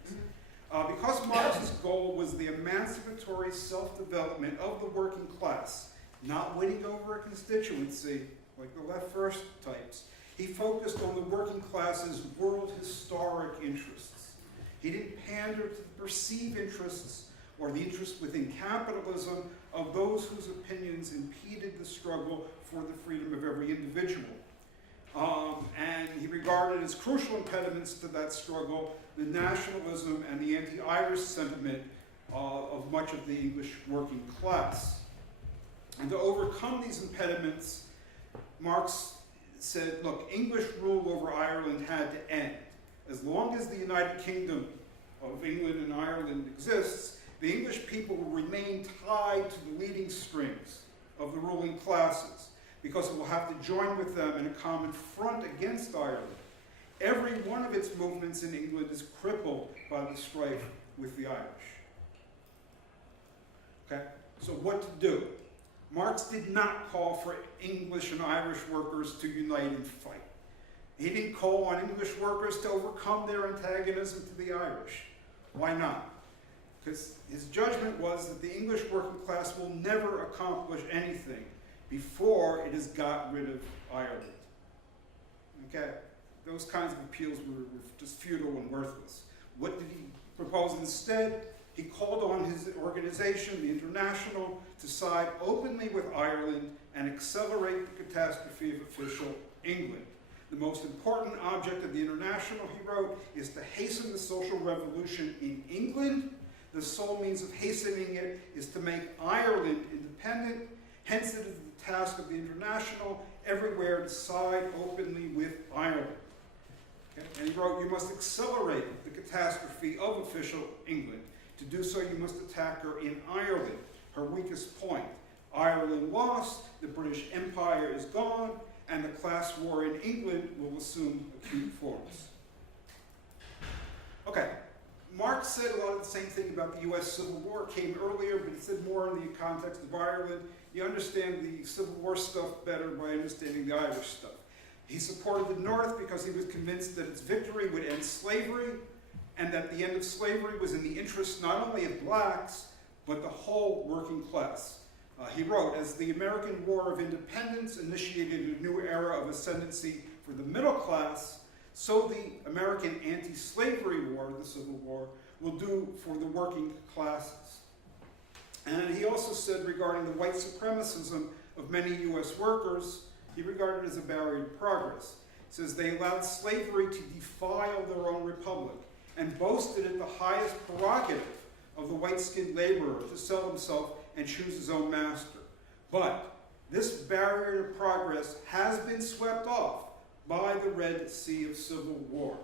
Because Marx's goal was the emancipatory self-development of the working class, not winning over a constituency like the left first types, he focused on the working class's world historic interests. He didn't pander to the perceived interests or the interests within capitalism of those whose opinions impeded the struggle for the freedom of every individual. And he regarded as crucial impediments to that struggle the nationalism and the anti-Irish sentiment of much of the English working class. And to overcome these impediments, Marx said, look, English rule over Ireland had to end. As long as the United Kingdom of England and Ireland exists, the English people will remain tied to the leading strings of the ruling classes, because it will have to join with them in a common front against Ireland. Every one of its movements in England is crippled by the strife with the Irish. Okay, so what to do? Marx did not call for English and Irish workers to unite and fight. He didn't call on English workers to overcome their antagonism to the Irish. Why not? Because his judgment was that the English working class will never accomplish anything before it has got rid of Ireland. Okay? Those kinds of appeals were just futile and worthless. What did he propose instead? He called on his organization, the International, to side openly with Ireland and accelerate the catastrophe of official England. The most important object of the International, he wrote, is to hasten the social revolution in England. The sole means of hastening it is to make Ireland independent. Hence, it is the task of the International everywhere to side openly with Ireland. Okay? And he wrote, you must accelerate the catastrophe of official England. To do so, you must attack her in Ireland, her weakest point. Ireland lost, the British Empire is gone, and the class war in England will assume acute forms. Okay, Marx said a lot of the same thing about the US Civil War. It came earlier, but he said more in the context of Ireland. You understand the Civil War stuff better by understanding the Irish stuff. He supported the North because he was convinced that its victory would end slavery, and that the end of slavery was in the interest not only of blacks, but the whole working class. He wrote, as the American War of Independence initiated a new era of ascendancy for the middle class, so the American anti-slavery war, the Civil War, will do for the working classes. And he also said regarding the white supremacism of many US workers, he regarded it as a barrier to progress. He says they allowed slavery to defile their own republic and boasted it the highest prerogative of the white-skinned laborer to sell himself and choose his own master. But this barrier to progress has been swept off by the Red Sea of civil war.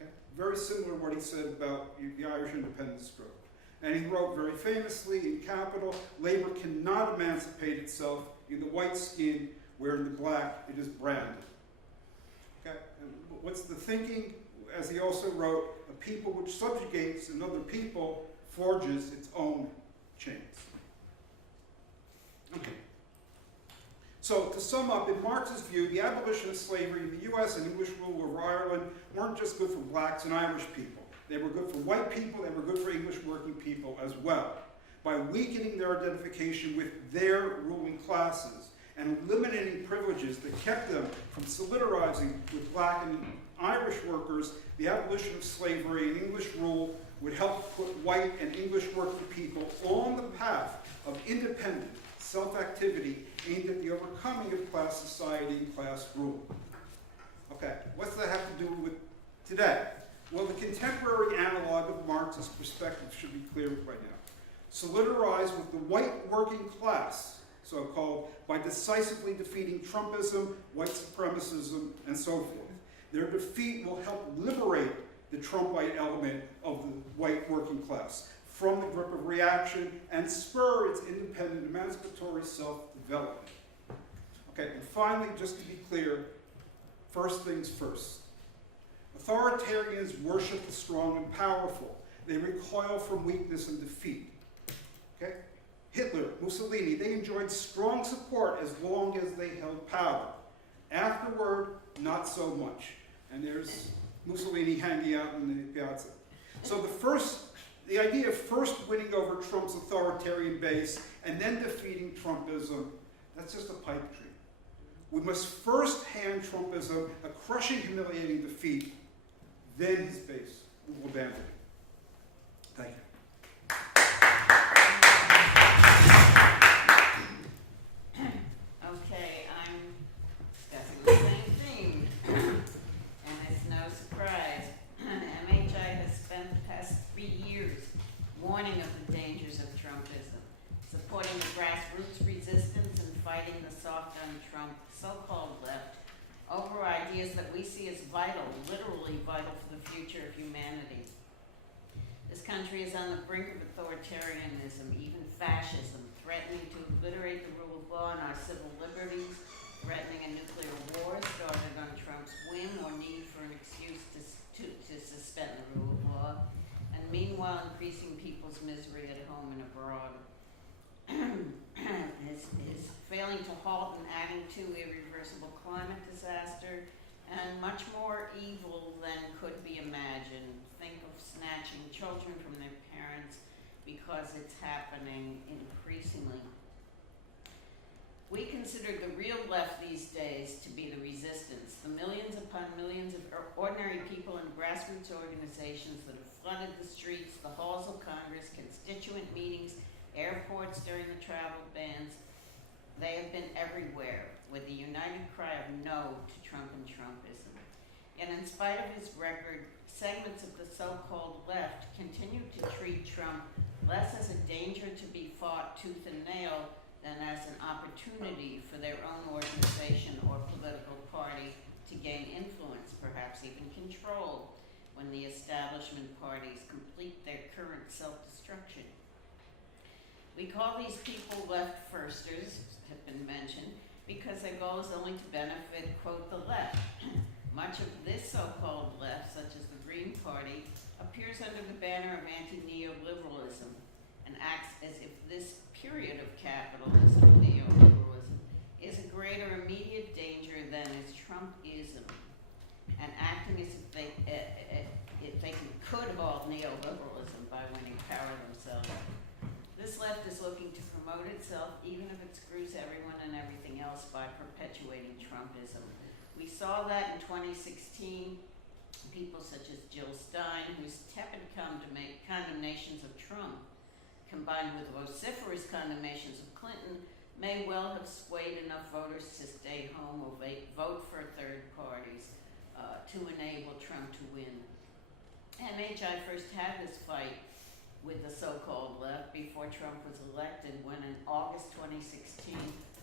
Okay? Very similar to what he said about the Irish independence struggle. And he wrote very famously in Capital, labor cannot emancipate itself in the white skin, where in the black it is branded. Okay? And what's the thinking? As he also wrote, a people which subjugates another people forges its own chains. Okay. So to sum up, in Marx's view, the abolition of slavery in the US and English rule over Ireland weren't just good for blacks and Irish people. They were good for white people, they were good for English working people as well. By weakening their identification with their ruling classes and eliminating privileges that kept them from solidarizing with black and Irish workers, the abolition of slavery and English rule would help put white and English working people on the path of independent self-activity aimed at the overcoming of class society and class rule. Okay, what's that have to do with today? Well, the contemporary analog of Marx's perspective should be clear by now. Solidarize with the white working class, so-called, by decisively defeating Trumpism, white supremacism, and so forth. Their defeat will help liberate the Trumpite element of the white working class from the grip of reaction and spur its independent emancipatory self-development. Okay, and finally, just to be clear, first things first. Authoritarians worship the strong and powerful. They recoil from weakness and defeat. Okay? Hitler, Mussolini, they enjoyed strong support as long as they held power. Afterward, not so much. And there's Mussolini hanging out in the piazza. So the idea of first winning over Trump's authoritarian base and then defeating Trumpism, that's just a pipe dream. We must first hand Trumpism a crushing, humiliating defeat, then his base will abandon it. Thank you. Okay, I'm discussing the same theme, and it's no surprise. MHI has spent the past 3 years warning of the dangers of Trumpism, supporting the grassroots resistance and fighting the soft on Trump so-called left over ideas that we see as vital, literally vital for the future of humanity. This country is on the brink of authoritarianism, even fascism, threatening to obliterate the rule of law and our civil liberties, threatening a nuclear war started on Trump's whim or need for an excuse to suspend the rule of law, and meanwhile increasing people's misery at home and abroad. is failing to halt and adding to irreversible climate disaster, and much more evil than could be imagined. Think of snatching children from their parents because it's happening increasingly. We consider the real left these days to be the resistance, the millions upon millions of ordinary people and grassroots organizations that have flooded the streets, the halls of Congress, constituent meetings, airports during the travel bans. They have been everywhere with the united cry of no to Trump and Trumpism. And in spite of his record, segments of the so-called left continue to treat Trump less as a danger to be fought tooth and nail than as an opportunity for their own organization or political party to gain influence, perhaps even control, when the establishment parties complete their current self-destruction. We call these people left-firsters, have been mentioned, because their goal is only to benefit, quote, the left. Much of this so-called left, such as the Green Party, appears under the banner of anti-neoliberalism and acts as if this period of capitalism, neoliberalism, is a greater immediate danger than is Trumpism, and acting as if they could halt neoliberalism by winning power themselves. This left is looking to promote itself, even if it screws everyone and everything else, by perpetuating Trumpism. We saw that in 2016. People such as Jill Stein, whose tepid condemnations of Trump, combined with vociferous condemnations of Clinton, may well have swayed enough voters to stay home or vote for third parties to enable Trump to win. MHI first had this fight with the so-called left before Trump was elected, when in August 2016,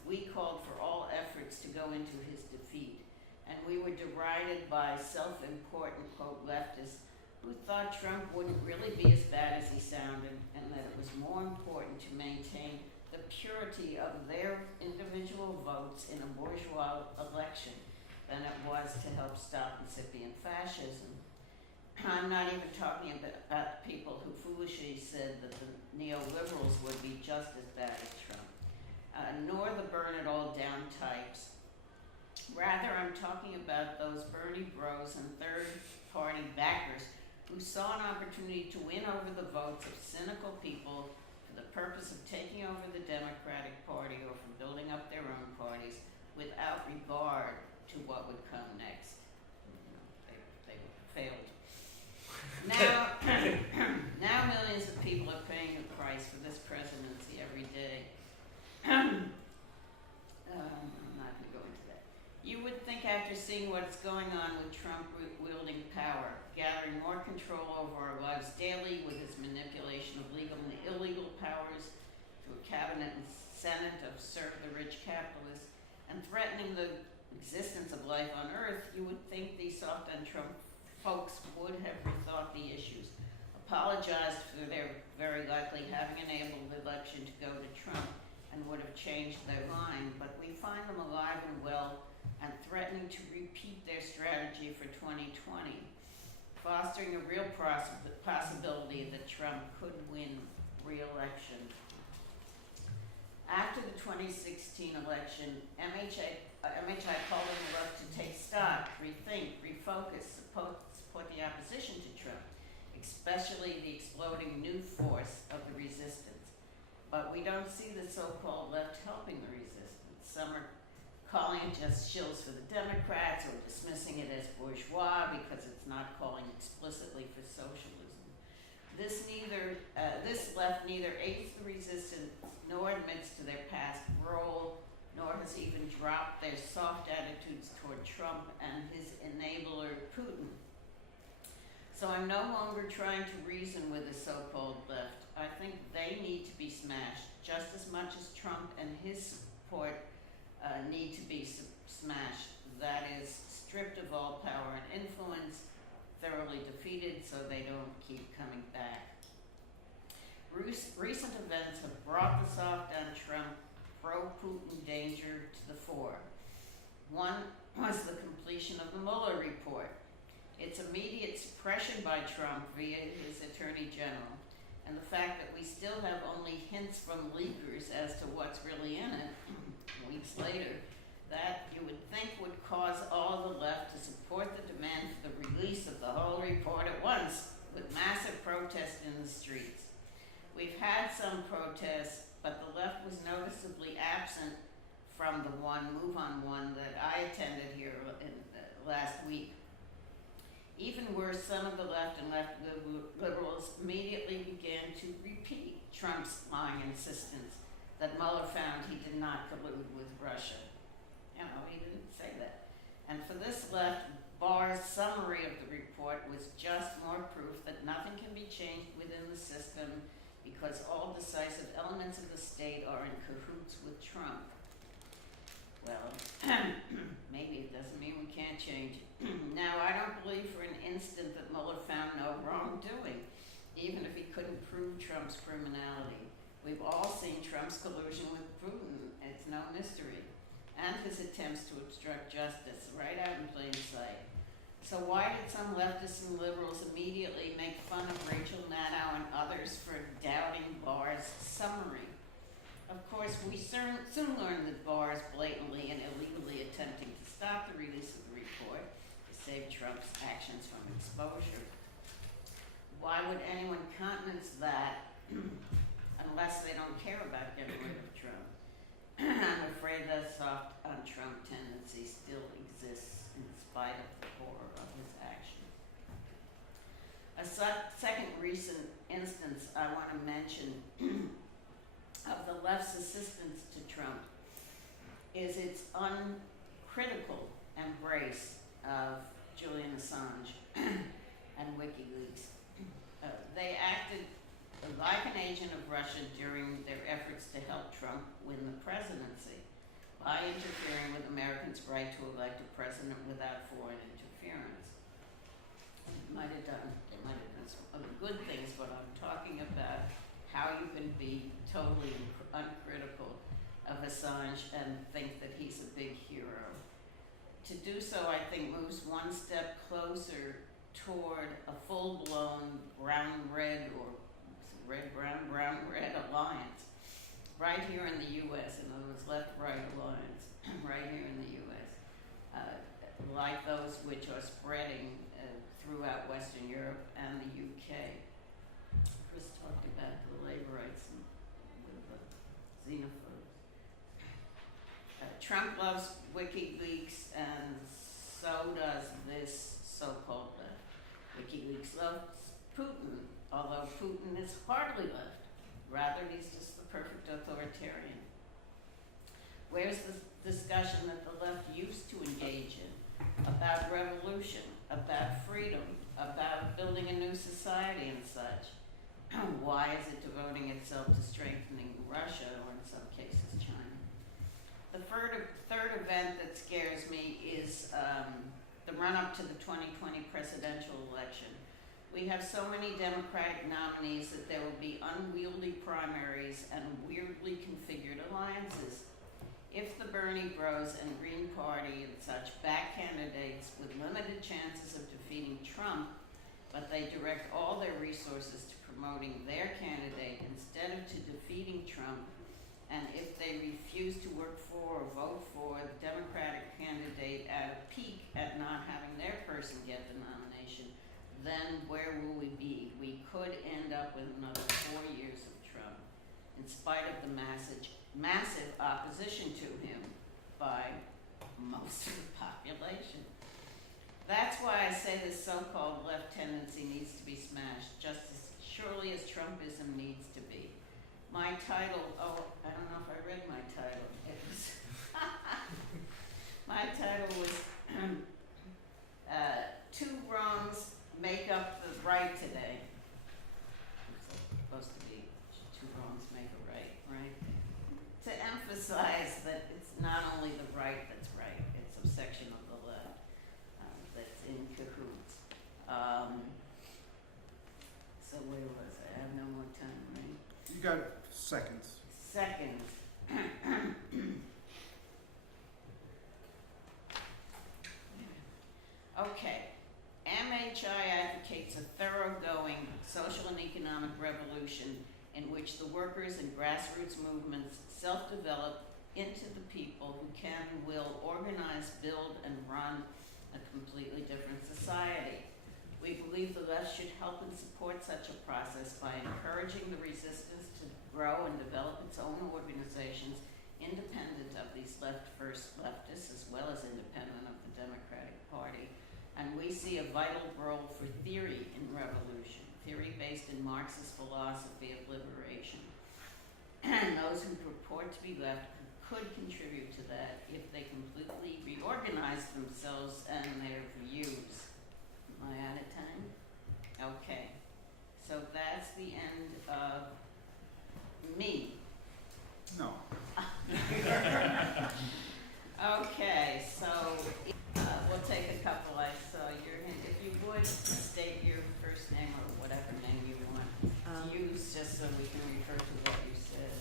we called for all efforts to go into his defeat. And we were derided by self-important, quote, leftists who thought Trump wouldn't really be as bad as he sounded, and that it was more important to maintain the purity of their individual votes in a bourgeois election than it was to help stop incipient fascism. I'm not even talking about people who foolishly said that the neoliberals would be just as bad as Trump, nor the burn it all down types. Rather, I'm talking about those Bernie bros and third-party backers who saw an opportunity to win over the votes of cynical people for the purpose of taking over the Democratic Party or for building up their own parties without regard to what would come next. They failed. Now, now millions of people are paying the price for this presidency every day. I'm not going to go into that. You would think after seeing what's going on with Trump wielding power, gathering more control over our lives daily with his manipulation of legal and illegal powers through a cabinet and senate of serve the rich capitalists, and threatening the existence of life on Earth, you would think these soft on Trump folks would have rethought the issues, apologized for their very likely having enabled the election to go to Trump, and would have changed their mind, but we find them alive and well and threatening to repeat their strategy for 2020, fostering a real possibility that Trump could win re-election. After the 2016 election, MHI called on the left to take stock, rethink, refocus, support the opposition to Trump, especially the exploding new force of the resistance. But we don't see the so-called left helping the resistance. Some are calling it just shills for the Democrats or dismissing it as bourgeois because it's not calling explicitly for socialism. This left neither aids the resistance nor admits to their past role, nor has even dropped their soft attitudes toward Trump and his enabler, Putin. So I'm no longer trying to reason with the so-called left. I think they need to be smashed just as much as Trump and his support need to be smashed. That is, stripped of all power and influence, thoroughly defeated so they don't keep coming back. Recent events have brought the soft on Trump pro-Putin danger to the fore. One was the completion of the Mueller report, its immediate suppression by Trump via his Attorney General, and the fact that we still have only hints from leakers as to what's really in it weeks later, that you would think would cause all the left to support the demand for the release of the whole report at once, with massive protests in the streets. We've had some protests, but the left was noticeably absent from the Move On one that I attended here last week. Even worse, some of the left and left liberals immediately began to repeat Trump's lying insistence that Mueller found he did not collude with Russia. You know, he didn't say that. And for this left, Barr's summary of the report was just more proof that nothing can be changed within the system because all decisive elements of the state are in cahoots with Trump. Well, maybe it doesn't mean we can't change it. Now, I don't believe for an instant that Mueller found no wrongdoing, even if he couldn't prove Trump's criminality. We've all seen Trump's collusion with Putin. It's no mystery. And his attempts to obstruct justice right out in plain sight. So why did some leftists and liberals immediately make fun of Rachel Maddow and others for doubting Barr's summary? Of course, we soon learned that Barr is blatantly and illegally attempting to stop the release of the report to save Trump's actions from exposure. Why would anyone countenance that unless they don't care about getting rid of Trump? I'm afraid that soft on Trump tendency still exists in spite of the horror of his action. A second recent instance I want to mention of the left's assistance to Trump is its uncritical embrace of Julian Assange and WikiLeaks. They acted like an agent of Russia during their efforts to help Trump win the presidency by interfering with Americans' right to elect a president without foreign interference. They might have done some other good things, but I'm talking about how you can be totally uncritical of Assange and think that he's a big hero. To do so, I think, moves one step closer toward a full-blown brown-red or red-brown-brown-red alliance right here in the U.S., in other words, left-right alliance, right here in the U.S., like those which are spreading throughout Western Europe and the U.K. Chris talked about the labor rights and with the xenophobes. Trump loves WikiLeaks, and so does this so-called left. WikiLeaks loves Putin, although Putin is hardly left. Rather, he's just the perfect authoritarian. Where's the discussion that the left used to engage in about revolution, about freedom, about building a new society and such? Why is it devoting itself to strengthening Russia, or in some cases China? The third event that scares me is the run-up to the 2020 presidential election. We have so many Democratic nominees that there will be unwieldy primaries and weirdly configured alliances. If the Bernie Bros and Green Party and such back candidates with limited chances of defeating Trump, but they direct all their resources to promoting their candidate instead of to defeating Trump, and if they refuse to work for or vote for the Democratic candidate at a peak at not having their person get the nomination, then where will we be? We could end up with another 4 years of Trump, in spite of the massive opposition to him by most of the population. That's why I say this so-called left tendency needs to be smashed, just as surely as Trumpism needs to be. My title, I don't know if I read my title. It was my title was Two Wrongs Make Up the Right Today. It's supposed to be two wrongs make a right, right? To emphasize that it's not only the right that's right, it's a section of the left that's in cahoots. So where was I? I have no more time, right? You got seconds. Seconds. Okay. MHI advocates a thoroughgoing social and economic revolution in which the workers and grassroots movements self-develop into the people who can and will organize, build, and run a completely different society. We believe the left should help and support such a process by encouraging the resistance to grow and develop its own organizations independent of these left-first leftists as well as independent of the Democratic Party. And we see a vital role for theory in revolution, theory based in Marxist philosophy of liberation. And those who purport to be left could contribute to that if they completely reorganize themselves and their views. Am I out of time? Okay. So that's the end of me. No. Okay, so we'll take a couple. I saw your hand. If you would, state your first name or whatever name you want to use, just so we can refer to what you said.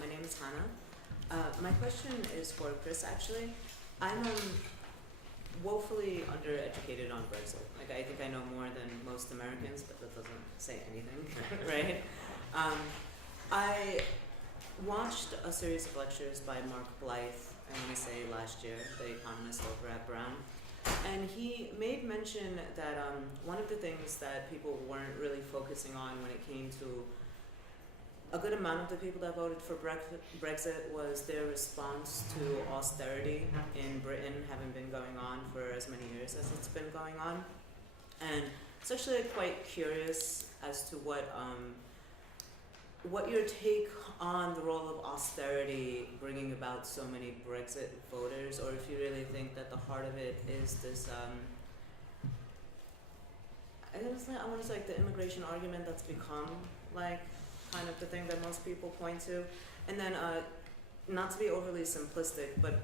My name is Hannah. My question is for Chris, actually. I'm woefully undereducated on Brexit. Like, I think I know more than most Americans, but that doesn't say anything, right? I watched a series of lectures by Mark Blythe, I want to say last year, the economist over at Brown, and he made mention that one of the things that people weren't really focusing on when it came to a good amount of the people that voted for Brexit was their response to austerity in Britain, having been going on for as many years as it's been going on. And it's actually quite curious as to what your take on the role of austerity bringing about so many Brexit voters, or if you really think that the heart of it is this, I want to say like the immigration argument that's become like kind of the thing that most people point to. And then, not to be overly simplistic, but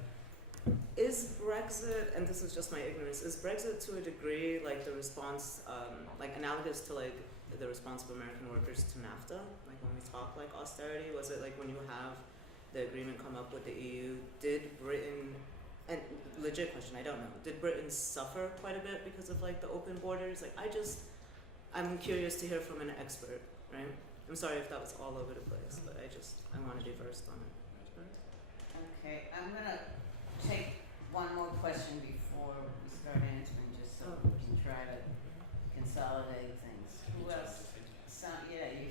is Brexit, and this is just my ignorance, is Brexit to a degree like the response, like analogous to like the response of American workers to NAFTA? Like when we talk like austerity, was it like when you have the agreement come up with the EU, did Britain, and legit question, I don't know, did Britain suffer quite a bit because of like the open borders? Like I'm curious to hear from an expert, right? I'm sorry if that was all over the place, but I want to be versed on it. Okay, I'm gonna take one more question before we start answering, just so we can try to consolidate things. Who else? Some, yeah, you.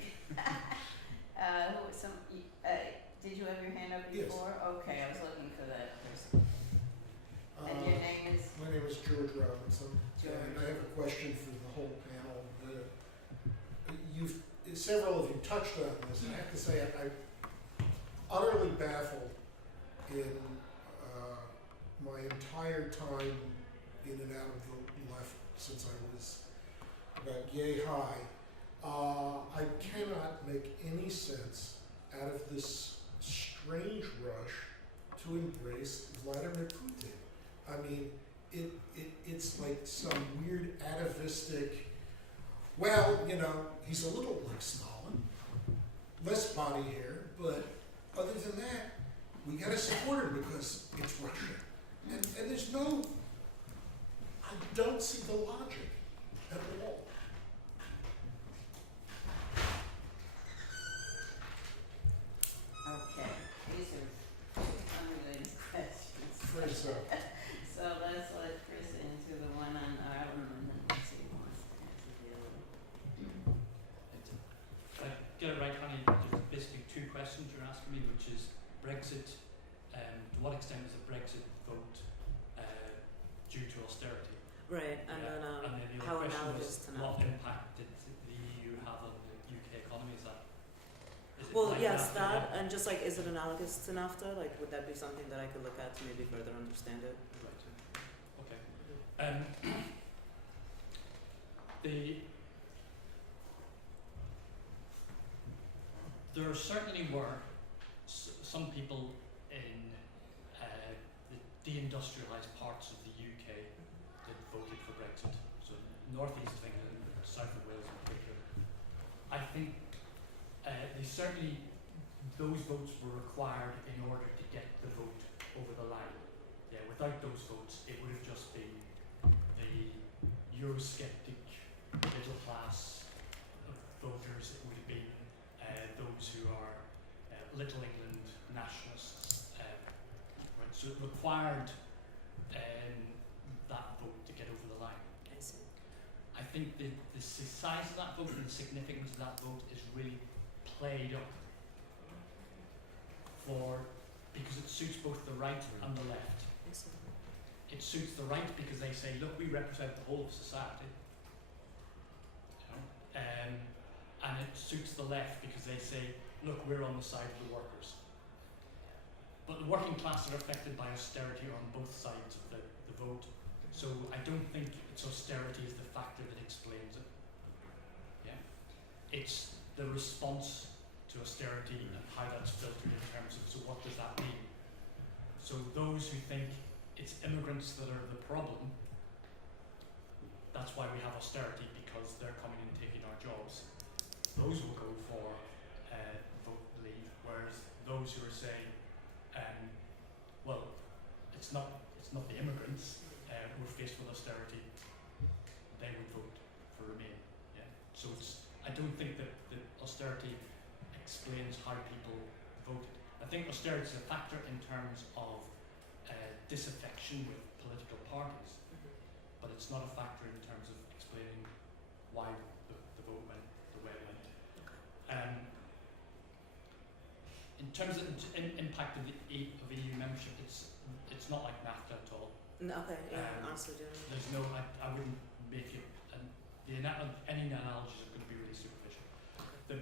Did you have your hand up Yes. before? Okay, I was looking for that person. And your name is? My name is George Robinson, George. and I have a question for the whole panel. Several of you touched on this. I have to say I'm utterly baffled in my entire time in and out of the left since I was about yay high. I cannot make any sense out of this strange rush to embrace Vladimir Putin. I mean, it's like some weird atavistic, well, you know, he's a little like Stalin, less body hair, but other than that, we gotta support him because it's Russia. And there's no, I don't see the logic at all. Okay, these are unrelated questions. Phrase up. So let's let Chris answer the one on Ireland and then let's see who wants to answer the other one. If I get it right, Connie, there's basically two questions you're asking me, which is Brexit, to what extent is the Brexit vote due to austerity? Right, and then the how other question analogous was to what NAFTA? impact did the EU have on the UK economy? Is it Well, like yes, NAFTA? that, and just like, is it analogous to NAFTA? Like, would that be something that I could look at to maybe further understand it? Right. Okay. There certainly were some people in the deindustrialised parts of the UK that voted for Brexit. So northeast of England, south of Wales in particular. I think those votes were required in order to get the vote over the line. Yeah, without those votes, it would have just been the Eurosceptic middle class voters. It would have been those who are Little England nationalists. Right, so it required that vote to get over the line. I see. I think the size of that vote and the significance of that vote is really played up because it suits both the right and the left. I see. It suits the right because they say, look, we represent the whole of society. You know? And it suits the left because they say, look, we're on the side of the workers. But the working class are affected by austerity on both sides of the vote. So I don't think it's austerity is the factor that explains it. Yeah, it's the response to austerity and how that's filtered in terms of, so what does that mean? So those who think it's immigrants that are the problem, that's why we have austerity, because they're coming and taking our jobs. Those will go for vote leave, whereas those who are saying, well, it's not the immigrants who are faced with austerity, they would vote for Remain. Yeah. So I don't think that austerity explains how people voted. I think austerity is a factor in terms of disaffection with political parties, but it's not a factor in terms of explaining why the vote went the way it went. In terms of impact of EU membership, it's not like NAFTA at all. No, okay, yeah, Um, honestly, generally. There's no, I wouldn't make it, any analogies are going to be really superficial. The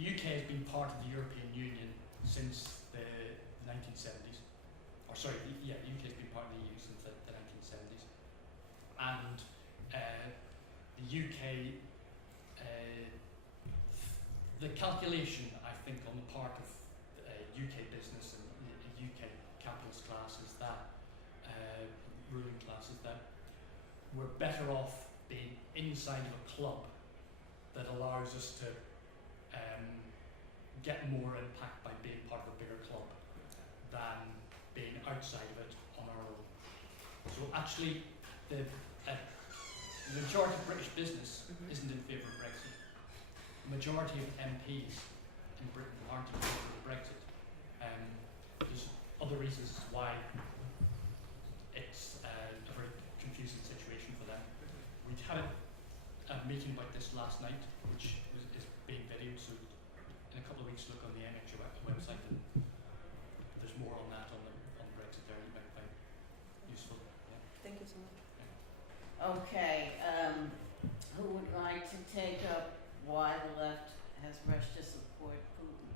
UK has been part of the European Union since the 1970s. Or sorry, the UK has been part of the EU since the 1970s. And the UK the calculation, I think, on the part of UK business and the UK capitalist class is that, ruling class is that we're better off being inside of a club that allows us to get more impact by being part of a bigger club than being outside of it on our own. So actually, the majority of British business isn't in favour of Brexit. The majority of MPs in Britain aren't in favour of Brexit. There's other reasons why it's a very confusing situation for them. We had a meeting about this last night, which is being videoed, so in a couple of weeks look on the MHI website and there's more on that on Brexit there you might find useful. Yeah. Thank you so much. Okay, who would like to take up why the left has rushed to support Putin?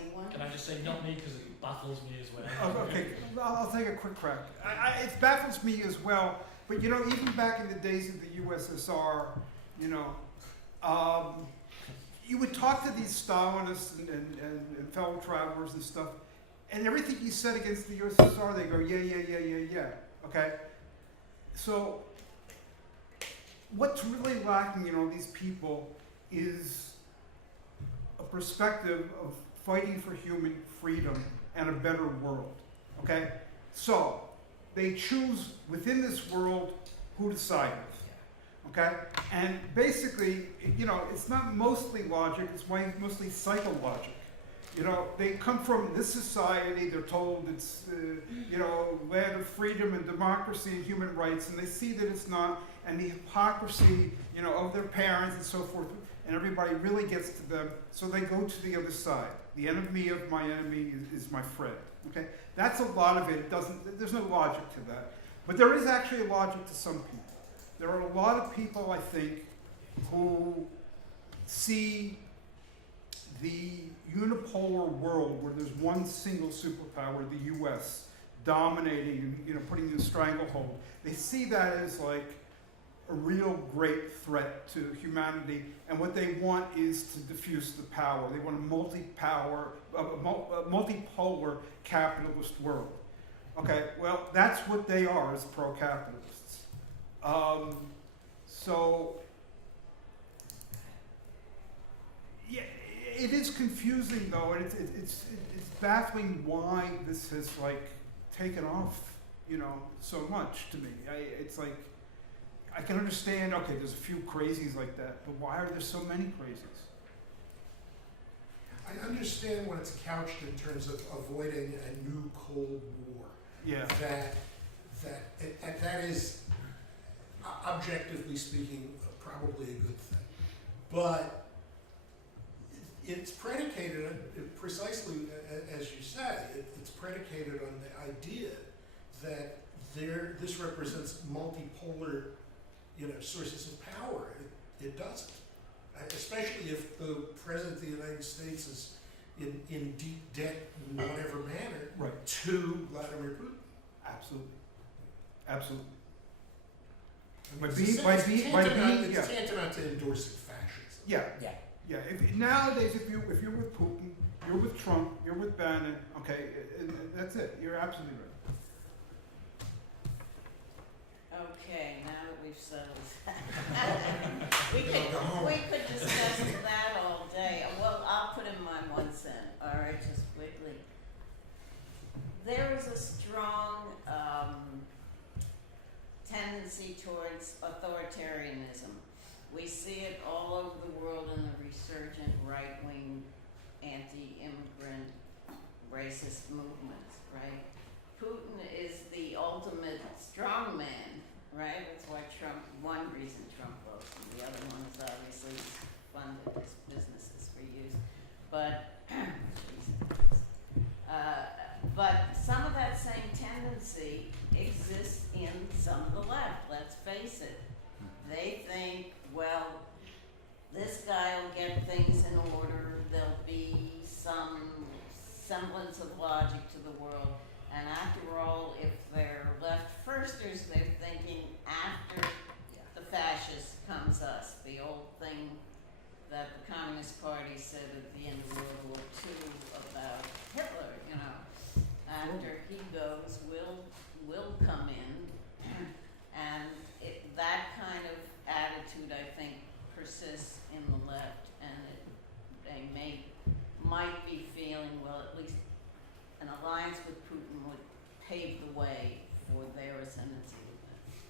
Anyone? Can I just say not me because it baffles me as well. Oh, okay, I'll take a quick crack. It baffles me as well, but you know, even back in the days of the USSR, you know, you would talk to these Stalinists and fellow travelers and stuff, and everything you said against the USSR, they go, yeah. Okay? So, what's really lacking in all these people is a perspective of fighting for human freedom and a better world. Okay? So, they choose within this world who to side with. Okay? And basically, you know, it's not mostly logic, it's mostly psychologic. You know, they come from this society, they're told it's, you know, land of freedom and democracy and human rights, and they see that it's not, and the hypocrisy, you know, of their parents and so forth, and everybody really gets to them, so they go to the other side. The enemy of my enemy is my friend. Okay? That's a lot of it. There's no logic to that. But there is actually a logic to some people. There are a lot of people, I think, who see the unipolar world where there's one single superpower, the U.S., dominating and, you know, putting in a stranglehold. They see that as like a real great threat to humanity, and what they want is to diffuse the power. They want a multipolar capitalist world. Okay, well, that's what they are as pro-capitalists. So, yeah, it is confusing though, and it's baffling why this has like taken off, you know, so much to me. It's like, I can understand, okay, there's a few crazies like that, but why are there so many crazies? I understand when it's couched in terms of avoiding a new Cold War. Yeah. That is, objectively speaking, probably a good thing. But it's predicated on, precisely as you said, it's predicated on the idea that this represents multipolar, you know, sources of power. It doesn't. Especially if the President of the United States is in deep debt in whatever manner, Right. to Vladimir Putin. Absolutely. Absolutely. I mean, It's tantamount to endorsing fascism. Yeah. Yeah. Yeah. Nowadays, if you're with Putin, you're with Trump, you're with Bannon, okay, and that's it. You're absolutely right. Okay, now that we've settled that. we could discuss that all day. Well, I'll put in my 1 cent, all right, just quickly. There is a strong tendency towards authoritarianism. We see it all over the world in the resurgent right-wing, anti-immigrant, racist movements, right? Putin is the ultimate strongman, right? That's why one reason Trump votes, and the other one is obviously he's funded his businesses for use. But, but some of that same tendency exists in some of the left, let's face it. They think, well, this guy will get things in order, there'll be some semblance of logic to the world. And after all, if they're left-firsters, they're thinking after the fascist comes us. The old thing that the Communist Party said at the end of World War II about Hitler, you know. After he goes, we'll come in. And that kind of attitude, I think, persists in the left, and they might be feeling, well, at least an alliance with Putin would pave the way for their ascendancy.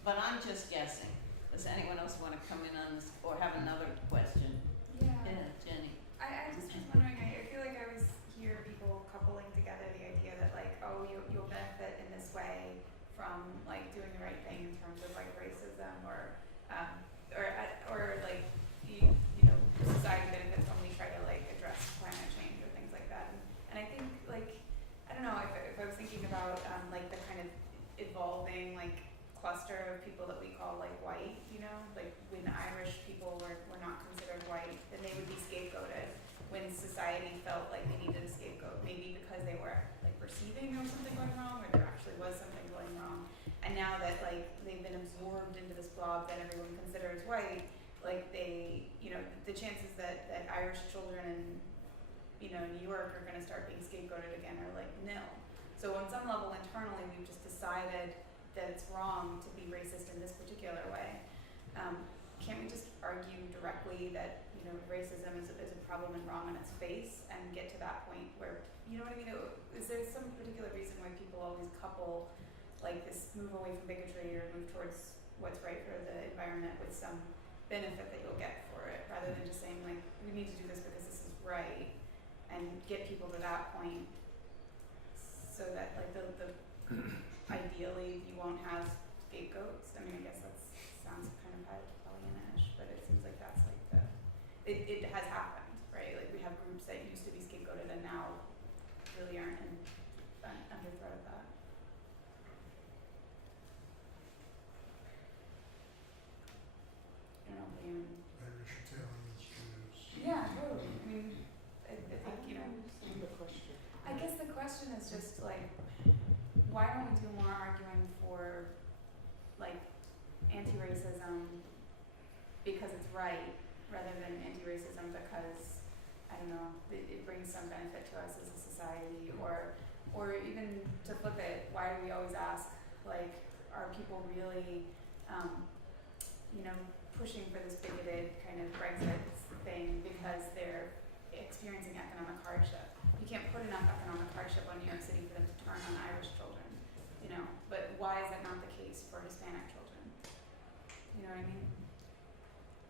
But I'm just guessing. Does anyone else want to come in on this or have another question? Yeah. Yeah, Jenny. I just was wondering, I feel like I always hear people coupling together the idea that like, oh, you'll benefit in this way from like doing the right thing in terms of like racism or like you know, society benefits when we try to like address climate change or things like that. And I think like, I don't know, if I was thinking about like the kind of evolving like cluster of people that we call like white, you know, like when Irish people were not considered white, then they would be scapegoated when society felt like they needed a scapegoat, maybe because they were like perceiving there was something going wrong or there actually was something going wrong. And now that like they've been absorbed into this blob that everyone considers white, like they, you know, the chances that Irish children in, you know, New York are going to start being scapegoated again are like nil. So on some level internally we've just decided that it's wrong to be racist in this particular way. Can't we just argue directly that, you know, racism is a problem and wrong on its face and get to that point where, you know what I mean? Is there some particular reason why people always couple like this move away from bigotry or move towards what's right for the environment with some benefit that you'll get for it, rather than just saying like, we need to do this because this is right, and get people to that point so that like the ideally you won't have scapegoats. I mean, I guess that sounds kind of Pollyanna-ish, but it seems like that's like it has happened, right? Like we have groups that used to be scapegoated and now really aren't under threat of that. I don't know, Liam. Irish, Italians, Jews. Yeah, totally. I mean, I think, you know, I guess the question is just like, why don't we do more arguing for like anti-racism because it's right, rather than anti-racism because, I don't know, it brings some benefit to us as a society, or even to flip it, why do we always ask, like, are people really, you know, pushing for this bigoted kind of Brexit thing because they're experiencing economic hardship? You can't put enough economic hardship on New York City for them to turn on Irish children, you know, but why is that not the case for Hispanic children? You know what I mean?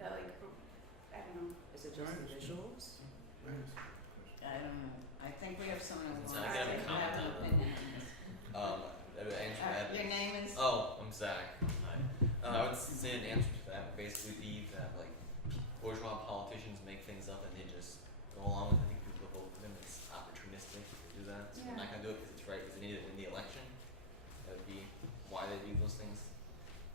That like, I don't know. Is it just the visuals? I don't know. I think we have someone who So wants I got a to comment have an on that. opinion. Your name is? Oh, I'm Zach. Hi. I would say an answer to that would basically be that like bourgeois politicians make things up and they just go along with it. I think people vote for them. It's opportunistic to do that. So they're not gonna do it because it's right, because they need to win the election. That would be why they do those things.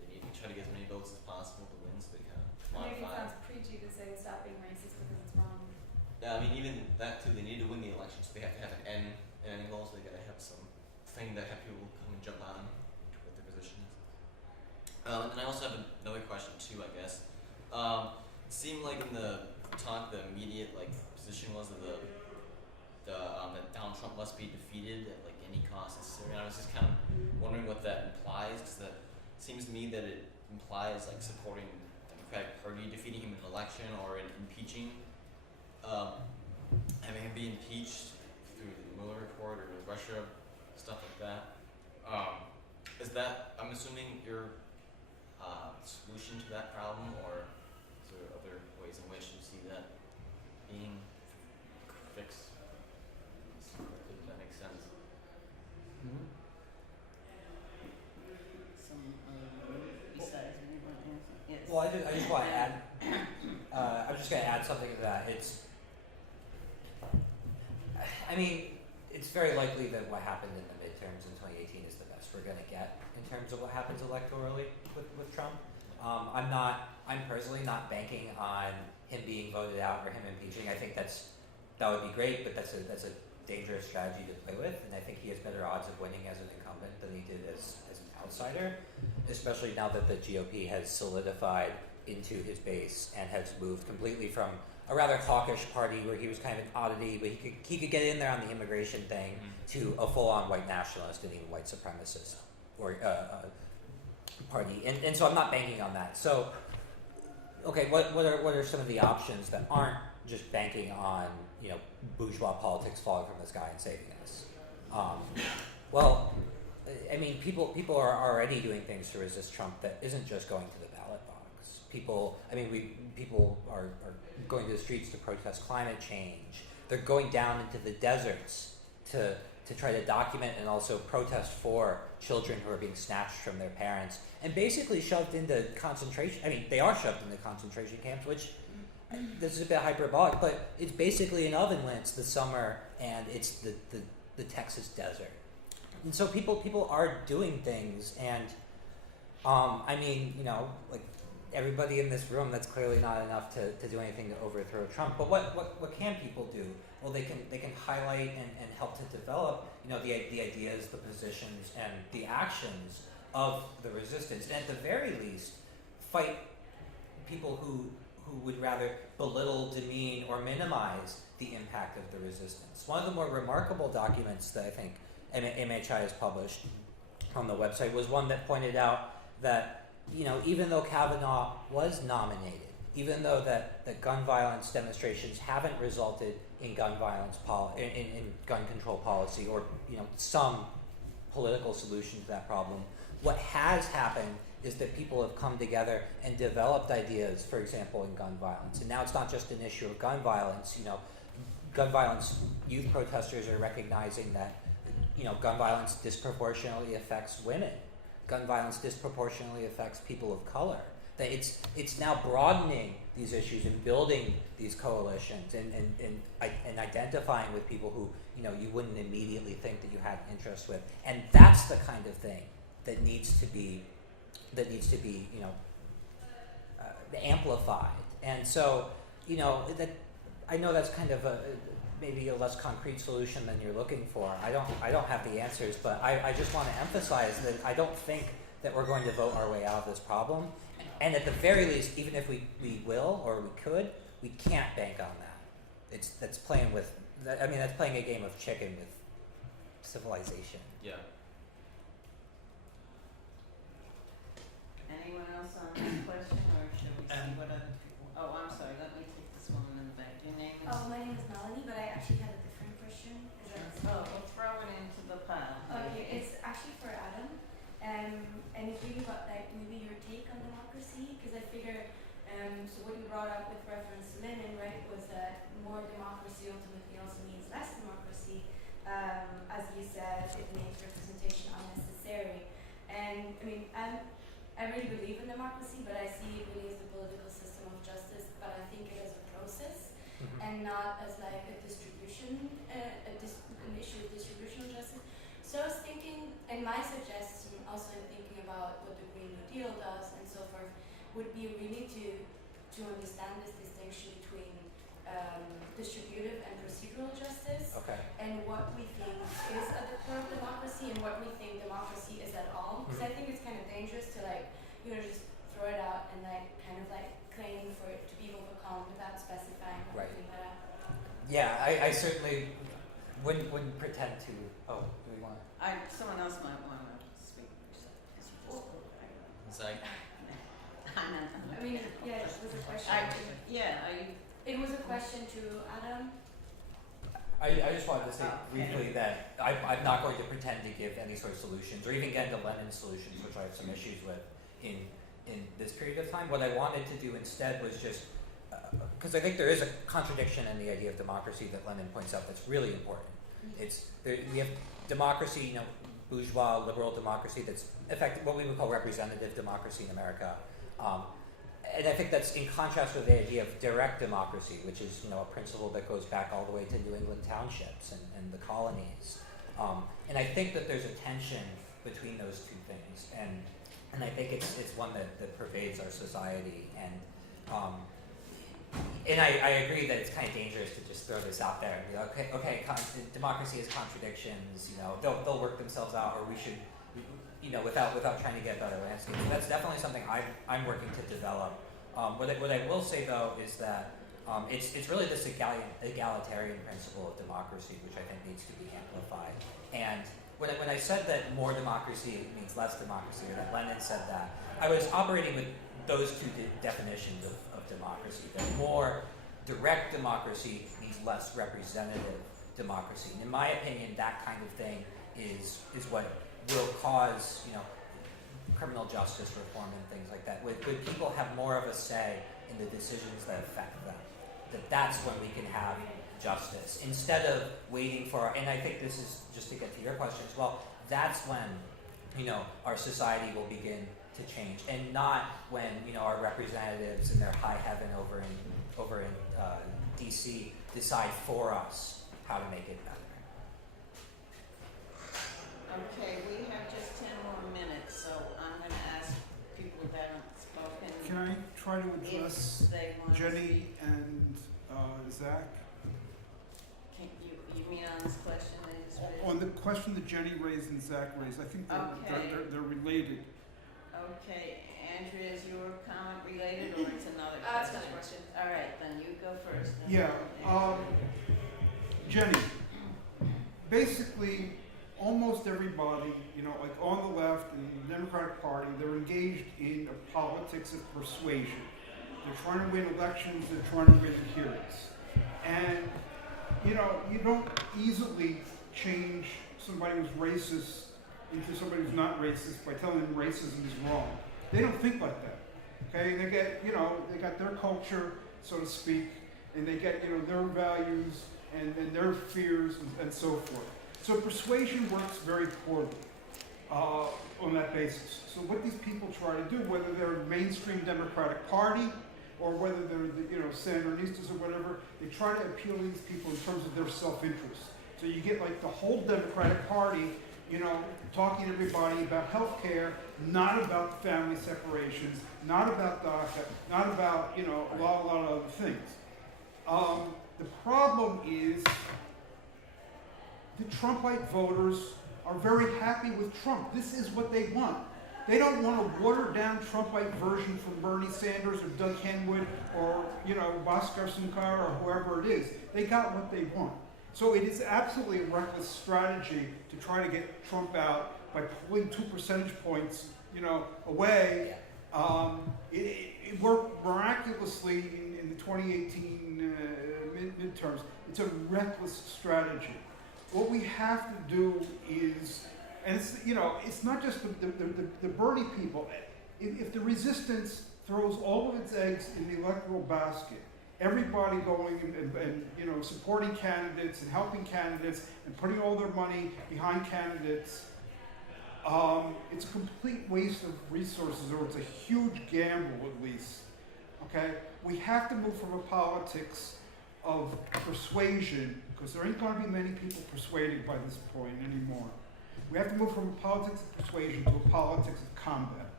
They need to try to get as many votes as possible to win, so they kind of Maybe it modify. sounds preachy to say stop being racist because it's wrong. Yeah, I mean even that too. They need to win the election, so they have to have an end goal. So they gotta have some thing that have people come and jump on what their position is. And then I also have another question too, I guess. It seemed like in the talk, the immediate like position was that that Donald Trump must be defeated at like any cost necessary. And I was just kind of wondering what that implies, because that seems to me that it implies like supporting the Democratic Party defeating him in an election or in impeaching, having him be impeached through the Mueller report or Russia, stuff like that. Is that, I'm assuming, your solution to that problem, or is there other ways in which you see that being fixed? If that makes sense. Some besides anyone else? Yes. Well, I just want to add. I was just going to add something to that. I mean, it's very likely that what happened in the midterms in 2018 is the best we're going to get in terms of what happens electorally with Trump. I'm personally not banking on him being voted out or him impeaching. I think that would be great, but that's a dangerous strategy to play with, and I think he has better odds of winning as an incumbent than he did as an outsider, especially now that the GOP has solidified into his base and has moved completely from a rather hawkish party where he was kind of an oddity, but he could get in there on the immigration thing to a full-on white nationalist and even white supremacist or party. And so I'm not banking on that. So, okay, what are some of the options that aren't just banking on, you know, bourgeois politics falling from the sky and saving us? Well, I mean, people are already doing things to resist Trump that isn't just going to the ballot box. People are going to the streets to protest climate change. They're going down into the deserts to try to document and also protest for children who are being snatched from their parents and basically shoved into concentration. I mean, they are shoved into concentration camps, which this is a bit hyperbolic, but it's basically an oven when it's the summer and it's the Texas desert. And so people are doing things, and I mean, you know, like everybody in this room, that's clearly not enough to do anything to overthrow Trump. But what can people do? Well, they can highlight and help to develop, you know, the ideas, the positions, and the actions of the resistance, and at the very least, fight people who would rather belittle, demean, or minimize the impact of the resistance. One of the more remarkable documents that I think MHI has published on the website was one that pointed out that, you know, even though Kavanaugh was nominated, even though that gun violence demonstrations haven't resulted in gun violence in gun control policy, or, you know, some political solution to that problem, what has happened is that people have come together and developed ideas, for example, in gun violence. And now it's not just an issue of gun violence. You know, gun violence youth protesters are recognizing that, you know, gun violence disproportionately affects women. Gun violence disproportionately affects people of color. That it's now broadening these issues and building these coalitions and identifying with people who, you know, you wouldn't immediately think that you had interest with. And that's the kind of thing that needs to be you know, amplified. And so, you know, that I know that's kind of maybe a less concrete solution than you're looking for. I don't have the answers, but I just want to emphasize that I don't think that we're going to vote our way out of this problem. And at the very least, even if we will or we could, we can't bank on that. That's playing a game of chicken with civilization. Yeah. Anyone else on this question, or should we see what other people? Oh, I'm sorry. Let me take this one in the back. Your name is? Oh, my name is Melanie, but I actually had a different question. Is that We'll throw it into the pile. okay? It's actually for Adam, and it's really about like maybe your take on democracy, because I figure, so what you brought up with reference to Lenin, right, was that more democracy ultimately also means less democracy. As you said, it makes representation unnecessary, and I mean, I really believe in democracy, but I see it really as the political system of justice, but I think it as a process and not as like a distribution, an issue of distributional justice. So I was thinking, and my suggestion also in thinking about what the Green New Deal does and so forth, would be really to understand this distinction between distributive and procedural justice, and what we think is at the core of democracy and what we think democracy is at all. Because I think it's kind of dangerous to like, you know, just throw it out and like kind of like claim for it to be overcome without specifying what we think that. Yeah, I certainly wouldn't pretend to. Oh, do we want? Someone else might want to speak. It's like, I mean, yeah, it was a question. It was a question to Adam. I just wanted to say briefly that I'm not going to pretend to give any sort of solutions or even get into Lenin's solutions, which I have some issues with in this period of time. What I wanted to do instead was just, because I think there is a contradiction in the idea of democracy that Lenin points out that's really important. We have democracy, you know, bourgeois liberal democracy that's effective, what we would call representative democracy in America. And I think that's in contrast with the idea of direct democracy, which is, you know, a principle that goes back all the way to New England townships and the colonies. And I think that there's a tension between those two things, and I think it's one that pervades our society. And I agree that it's kind of dangerous to just throw this out there and be like, okay, democracy has contradictions. You know, they'll work themselves out, or we should. You know, without trying to get better landscapes. That's definitely something I'm working to develop. What I will say though is that It's really this egalitarian principle of democracy, which I think needs to be amplified. And when I said that more democracy means less democracy, or that Lenin said that, I was operating with those two definitions of democracy. That more direct democracy means less representative democracy. And in my opinion, that kind of thing is what will cause, criminal justice reform and things like that. When people have more of a say in the decisions that affect them, that's when we can have justice. Instead of waiting for, and I think this is just to get to your question as well, that's when, our society will begin to change, and not when, our representatives in their high heaven over in DC decide for us how to make it better. Okay, we have just 10 more minutes, so I'm going to ask people that haven't spoken Can I try to address if they want to Jenny speak. and Zach? You mean on this question they just raised? On the question that Jenny raised and Zach raised, I think they're related. Okay, Andrea, is your comment related or it's another question? It's another question. All right, then you go first. then Yeah, Andrea. Jenny, basically, almost everybody, like on the left and the Democratic Party, they're engaged in a politics of persuasion. They're trying to win elections, they're trying to win adherence. And, you don't easily change somebody who's racist into somebody who's not racist by telling them racism is wrong. They don't think like that. Okay, they get, they got their culture, so to speak, and they get, their values and their fears and so forth. So persuasion works very poorly on that basis. So what these people try to do, whether they're mainstream Democratic Party or whether they're the Sandinistas or whatever, they try to appeal to these people in terms of their self-interest. So you get like the whole Democratic Party, talking to everybody about health care, not about family separations, not about DACA, not about, a lot of other things. The problem is the Trumpite voters are very happy with Trump. This is what they want. They don't want a watered-down Trumpite version from Bernie Sanders or Doug Henwood or, Bhaskar Sunkar or whoever it is. They got what they want. So it is absolutely a reckless strategy to try to get Trump out by pulling 2 percentage points, away. It worked miraculously in the 2018 midterms. It's a reckless strategy. What we have to do is, and it's not just the Bernie people. If the resistance throws all of its eggs in the electoral basket, everybody going and supporting candidates and helping candidates and putting all their money behind candidates, it's a complete waste of resources, or it's a huge gamble at least. Okay, we have to move from a politics of persuasion, because there ain't going to be many people persuaded by this point anymore. We have to move from a politics of persuasion to a politics of combat.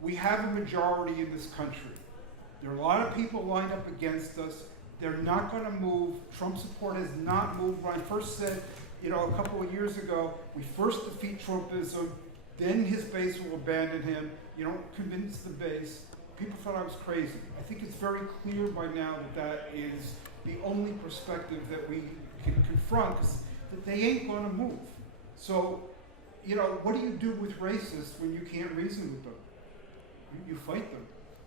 We have a majority in this country. There are a lot of people lined up against us. They're not going to move. Trump support has not moved. When I first said, a couple of years ago, we first defeat Trumpism, then his base will abandon him. You don't convince the base. People thought I was crazy. I think it's very clear by now that is the only perspective that we can confront, because that they ain't going to move. So, what do you do with racists when you can't reason with them? You fight them.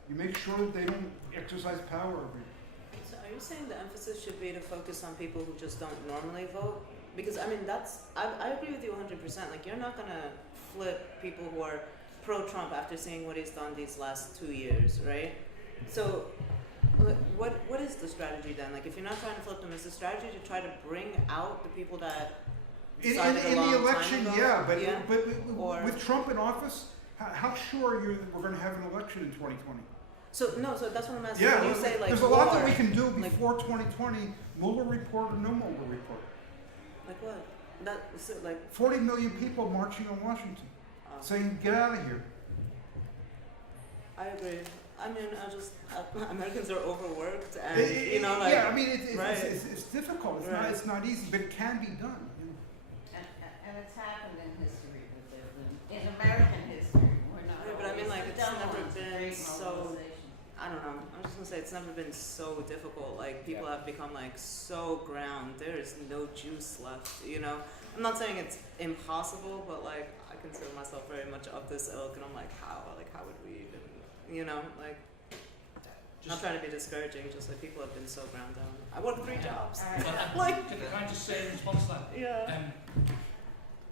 You make sure that they don't exercise power over you. So are you saying the emphasis should be to focus on people who just don't normally vote? Because I agree with you 100%. Like, you're not gonna flip people who are pro-Trump after seeing what he's done these last 2 years, right? So what is the strategy then? Like, if you're not trying to flip them, is the strategy to try to bring out the people that decided in a long the election, time ago? but with Trump in office, how sure are you that we're going to have an election in 2020? So that's what I'm asking. Yeah, when you say, like, there's a lot that we war, can do before 2020, Mueller report or no Mueller report. Like what? Is it like 40 million people marching on Washington, saying, get out of here. I agree. I mean, Americans are overworked, and yeah, I mean, it's difficult. Right. It's not easy, but it can be done. And it's happened in history, in American history. We're not. Right, but I mean, like, it's done never once, been great so. mobilization. I don't know. I'm just gonna say it's never been so difficult. Like people Yeah. have become like so ground. There is no juice left. You know. I'm not saying it's impossible, but like I consider myself very much of this ilk, and I'm like, how? Like how would we even? You know, like. Not trying to be discouraging, just like people have been so ground down. I work 3 jobs. Like, can I just say in response to that? Yeah.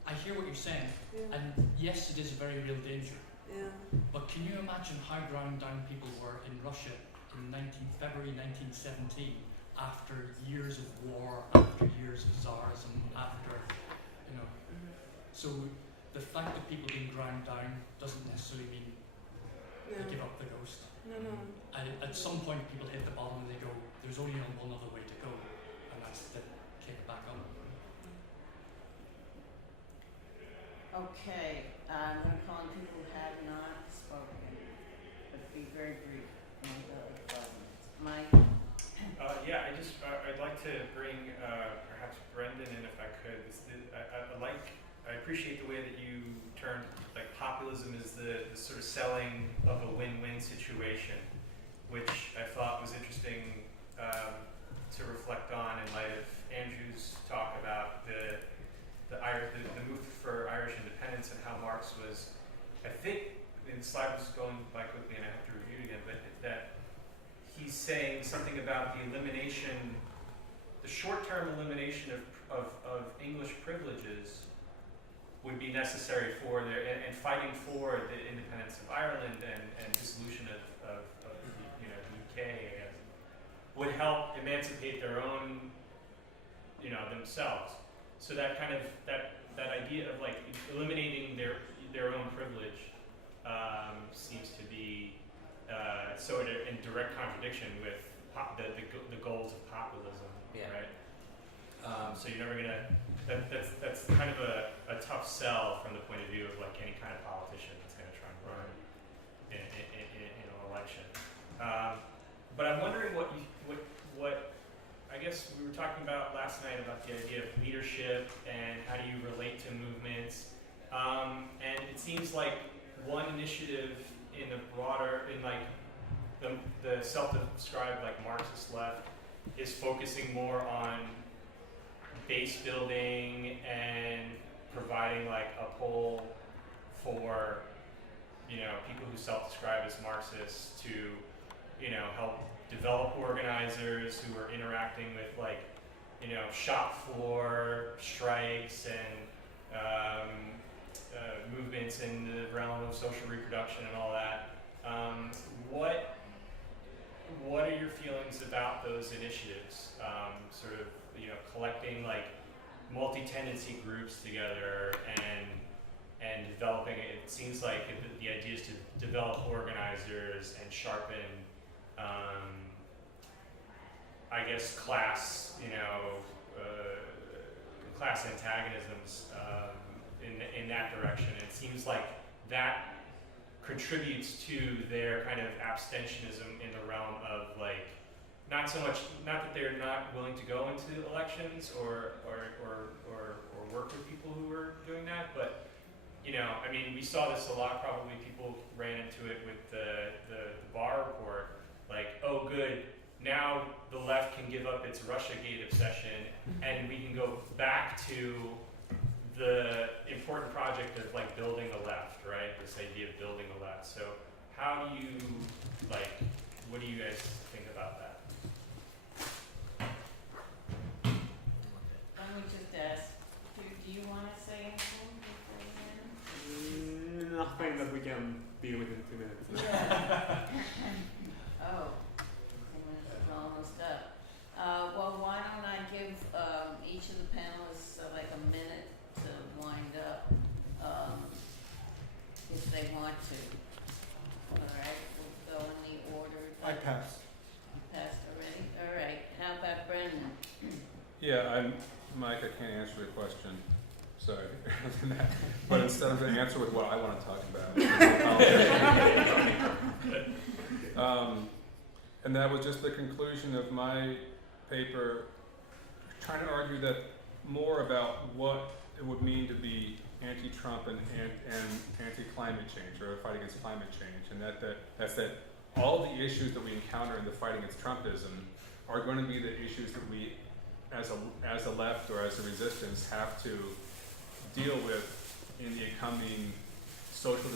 I hear what you're saying, Yeah. and yes, it is a very real danger. Yeah. But can you imagine how ground down people were in Russia in February 1917, after years of war, after years of Tsarism, after, you know. So the fact that people being ground down doesn't necessarily mean they give up the ghost. No. At some point, people hit the bottom and they go, there's only one other way to go, and that's to kick it back up. Okay, I'm going to call on people who have not spoken, but be very brief. Mike? Yeah, I'd like to bring perhaps Brendan in if I could. I appreciate the way that you turned like populism is the sort of selling of a win-win situation, which I thought was interesting to reflect on in light of Andrew's talk about the move for Irish independence and how Marx was, I think, the slide was going by quickly and I have to review it again, but that he's saying something about the elimination, the short-term elimination of English privileges would be necessary for and fighting for the independence of Ireland and dissolution of the UK, I guess, would help emancipate their own, themselves. So that kind of that idea of like eliminating their own privilege seems to be sort of in direct contradiction with the goals of populism, right? So you're never gonna. That's kind of a tough sell from the point of view of like any kind of politician that's going to try and run in an election. But I'm wondering what I guess we were talking about last night about the idea of leadership and how do you relate to movements. And it seems like one initiative in the broader, in like the self-described like Marxist left is focusing more on base building and providing like a pull for people who self-describe as Marxists to help develop organizers who are interacting with like shop floor strikes and movements in the realm of social reproduction and all that. What are your feelings about those initiatives? Sort of collecting like multi-tendency groups together and developing it. It seems like the idea is to develop organizers and sharpen, I guess, class antagonisms in that direction. It seems like that contributes to their kind of abstentionism in the realm of like not that they're not willing to go into elections or work with people who are doing that, but I mean, we saw this a lot. Probably people ran into it with the Barr report. Like, oh, good, now the left can give up its Russiagate obsession, and we can go back to the important project of like building a left, right? This idea of building a left. So, how do you what do you guys think about that? Let me just ask, do you want to say anything before we end? Nothing that we can deal with in 2 minutes. Yeah. Oh, 2 minutes is almost up. Well, why don't I give each of the panelists like a minute to wind up, if they want to. All right, we'll go in the order. I pass. You passed already? All right. How about Brendan? Yeah, Mike, I can't answer your question. Sorry. But instead of answer with what I want to talk about. And that was just the conclusion of my paper, trying to argue that more about what it would mean to be anti-Trump and anti-climate change, or a fight against climate change, and that's that all the issues that we encounter in the fight against Trumpism are going to be the issues that we, as a left or as a resistance, have to deal with in the coming social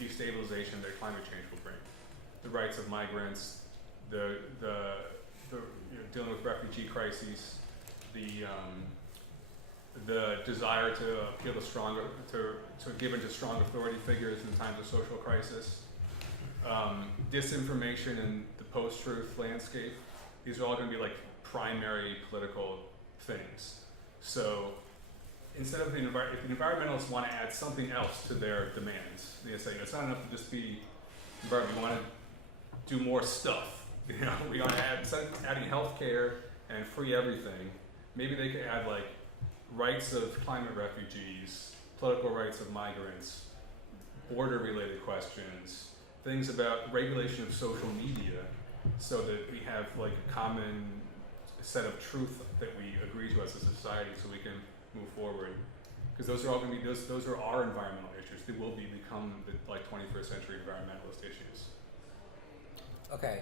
destabilization that climate change will bring. The rights of migrants, the dealing with refugee crises, the desire to appeal to stronger, to give into strong authority figures in times of social crisis, disinformation and the post-truth landscape. These are all going to be like primary political things. So instead of if the environmentalists want to add something else to their demands, they say it's not enough to just be environment. We want to do more stuff. You know, we want to add adding healthcare and free everything. Maybe they could add like rights of climate refugees, political rights of migrants, border-related questions, things about regulation of social media, so that we have like a common set of truth that we agree to as a society, so we can move forward. Because those are all going to be those are our environmental issues. They will become the like 21st century environmentalist issues. Okay,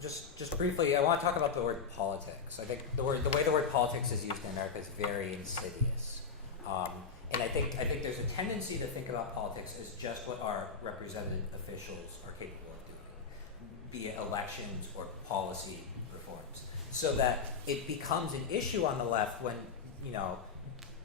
just briefly, I want to talk about the word politics. I think the way the word politics is used in America is very insidious, and I think there's a tendency to think about politics as just what our represented officials are capable of doing, be it elections or policy reforms, so that it becomes an issue on the left when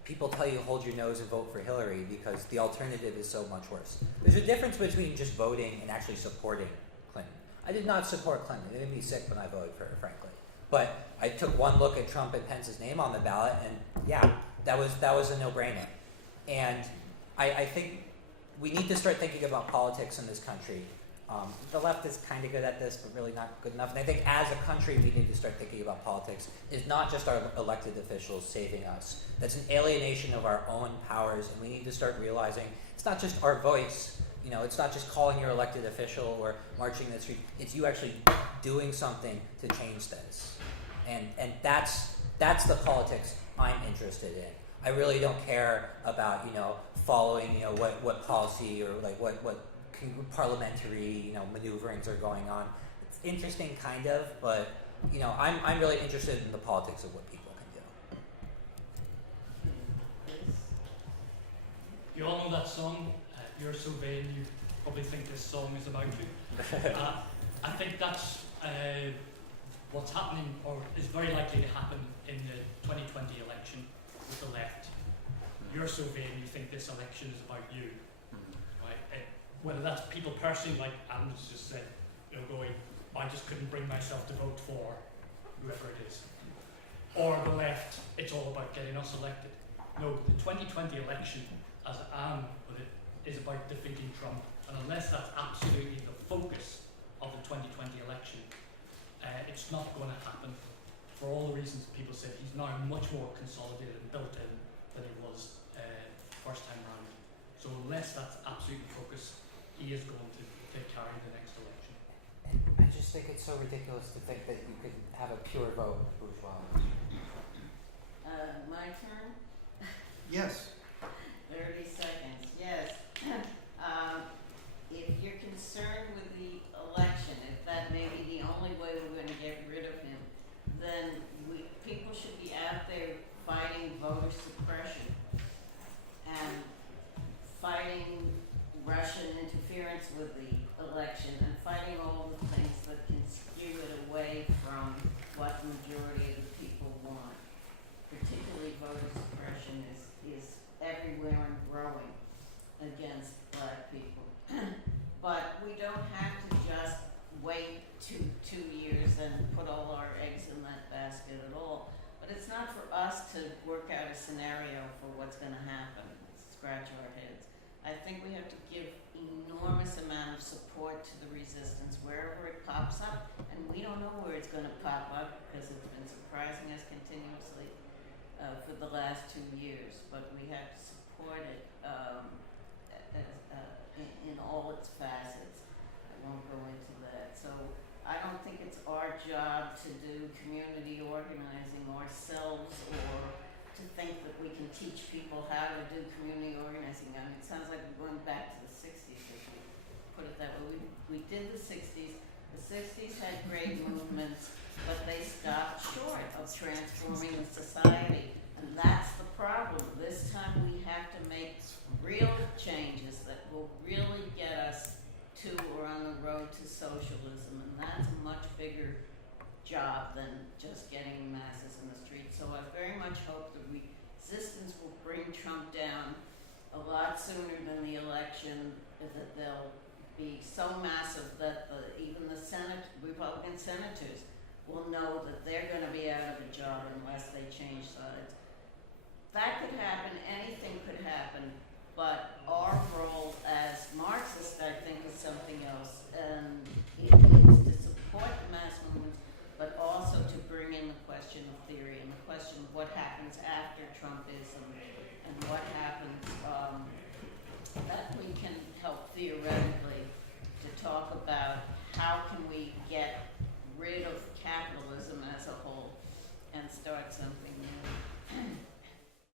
people tell you hold your nose and vote for Hillary because the alternative is so much worse. There's a difference between just voting and actually supporting Clinton. I did not support Clinton. It made me sick when I voted for her, frankly. But I took one look at Trump and Pence's name on the ballot, and yeah, that was a no-brainer. And I think we need to start thinking about politics in this country. The left is kind of good at this, but really not good enough. And I think as a country, we need to start thinking about politics. It's not just our elected officials saving us. That's an alienation of our own powers, and we need to start realizing it's not just our voice. It's not just calling your elected official or marching in the street. It's you actually doing something to change this. And that's the politics I'm interested in. I really don't care about, following, what policy or like what parliamentary, maneuverings are going on. It's interesting kind of, but, I'm really interested in the politics of what people can do. You all know that song, You're So Vain, you probably think this song is about you. I think that's what's happening, or is very likely to happen in the 2020 election with the left. You're so vain, you think this election is about you. Right? Whether that's people personally, like Anne just said, going, I just couldn't bring myself to vote for whoever it is. Or the left, it's all about getting us elected. No, the 2020 election, as Anne put it, is about defeating Trump. And unless that's absolutely the focus of the 2020 election, it's not going to happen. For all the reasons people said, he's now much more consolidated and built in than he was first time round. So unless that's absolutely the focus, he is going to carry the next election. And I just think it's so ridiculous to think that you could have a pure vote, bourgeois. My turn? Yes. 30 seconds, yes. If you're concerned with the election, if that may be the only way we're going to get rid of him, then people should be out there fighting voter suppression and fighting Russian interference with the election and fighting all the things that can skew it away from what the majority of the people want. Particularly voter suppression is everywhere and growing against black people. But we don't have to just wait two years and put all our eggs in that basket at all. But it's not for us to work out a scenario for what's going to happen, scratch our heads. I think we have to give enormous amount of support to the resistance wherever it pops up, and we don't know where it's going to pop up because it's been surprising us continuously for the last 2 years. But we have to support it in all its facets. I won't go into that. So I don't think it's our job to do community organizing ourselves or to think that we can teach people how to do community organizing. I mean, it sounds like we're going back to the 60s if we put it that way. We did the 60s, The 60s had great movements, but they stopped short of transforming the society. And that's the problem. This time we have to make real changes that will really get us to or on the road to socialism. And that's a much bigger job than just getting masses in the street. So I very much hope the resistance will bring Trump down a lot sooner than the election, that they'll be so massive that even the Republican senators will know that they're going to be out of a job unless they change sides. That could happen, anything could happen, but our role as Marxists, I think, is something else. And it's to support the mass movements, but also to bring in the question of theory and the question of what happens after Trumpism and what happens, that we can help theoretically to talk about how can we get rid of capitalism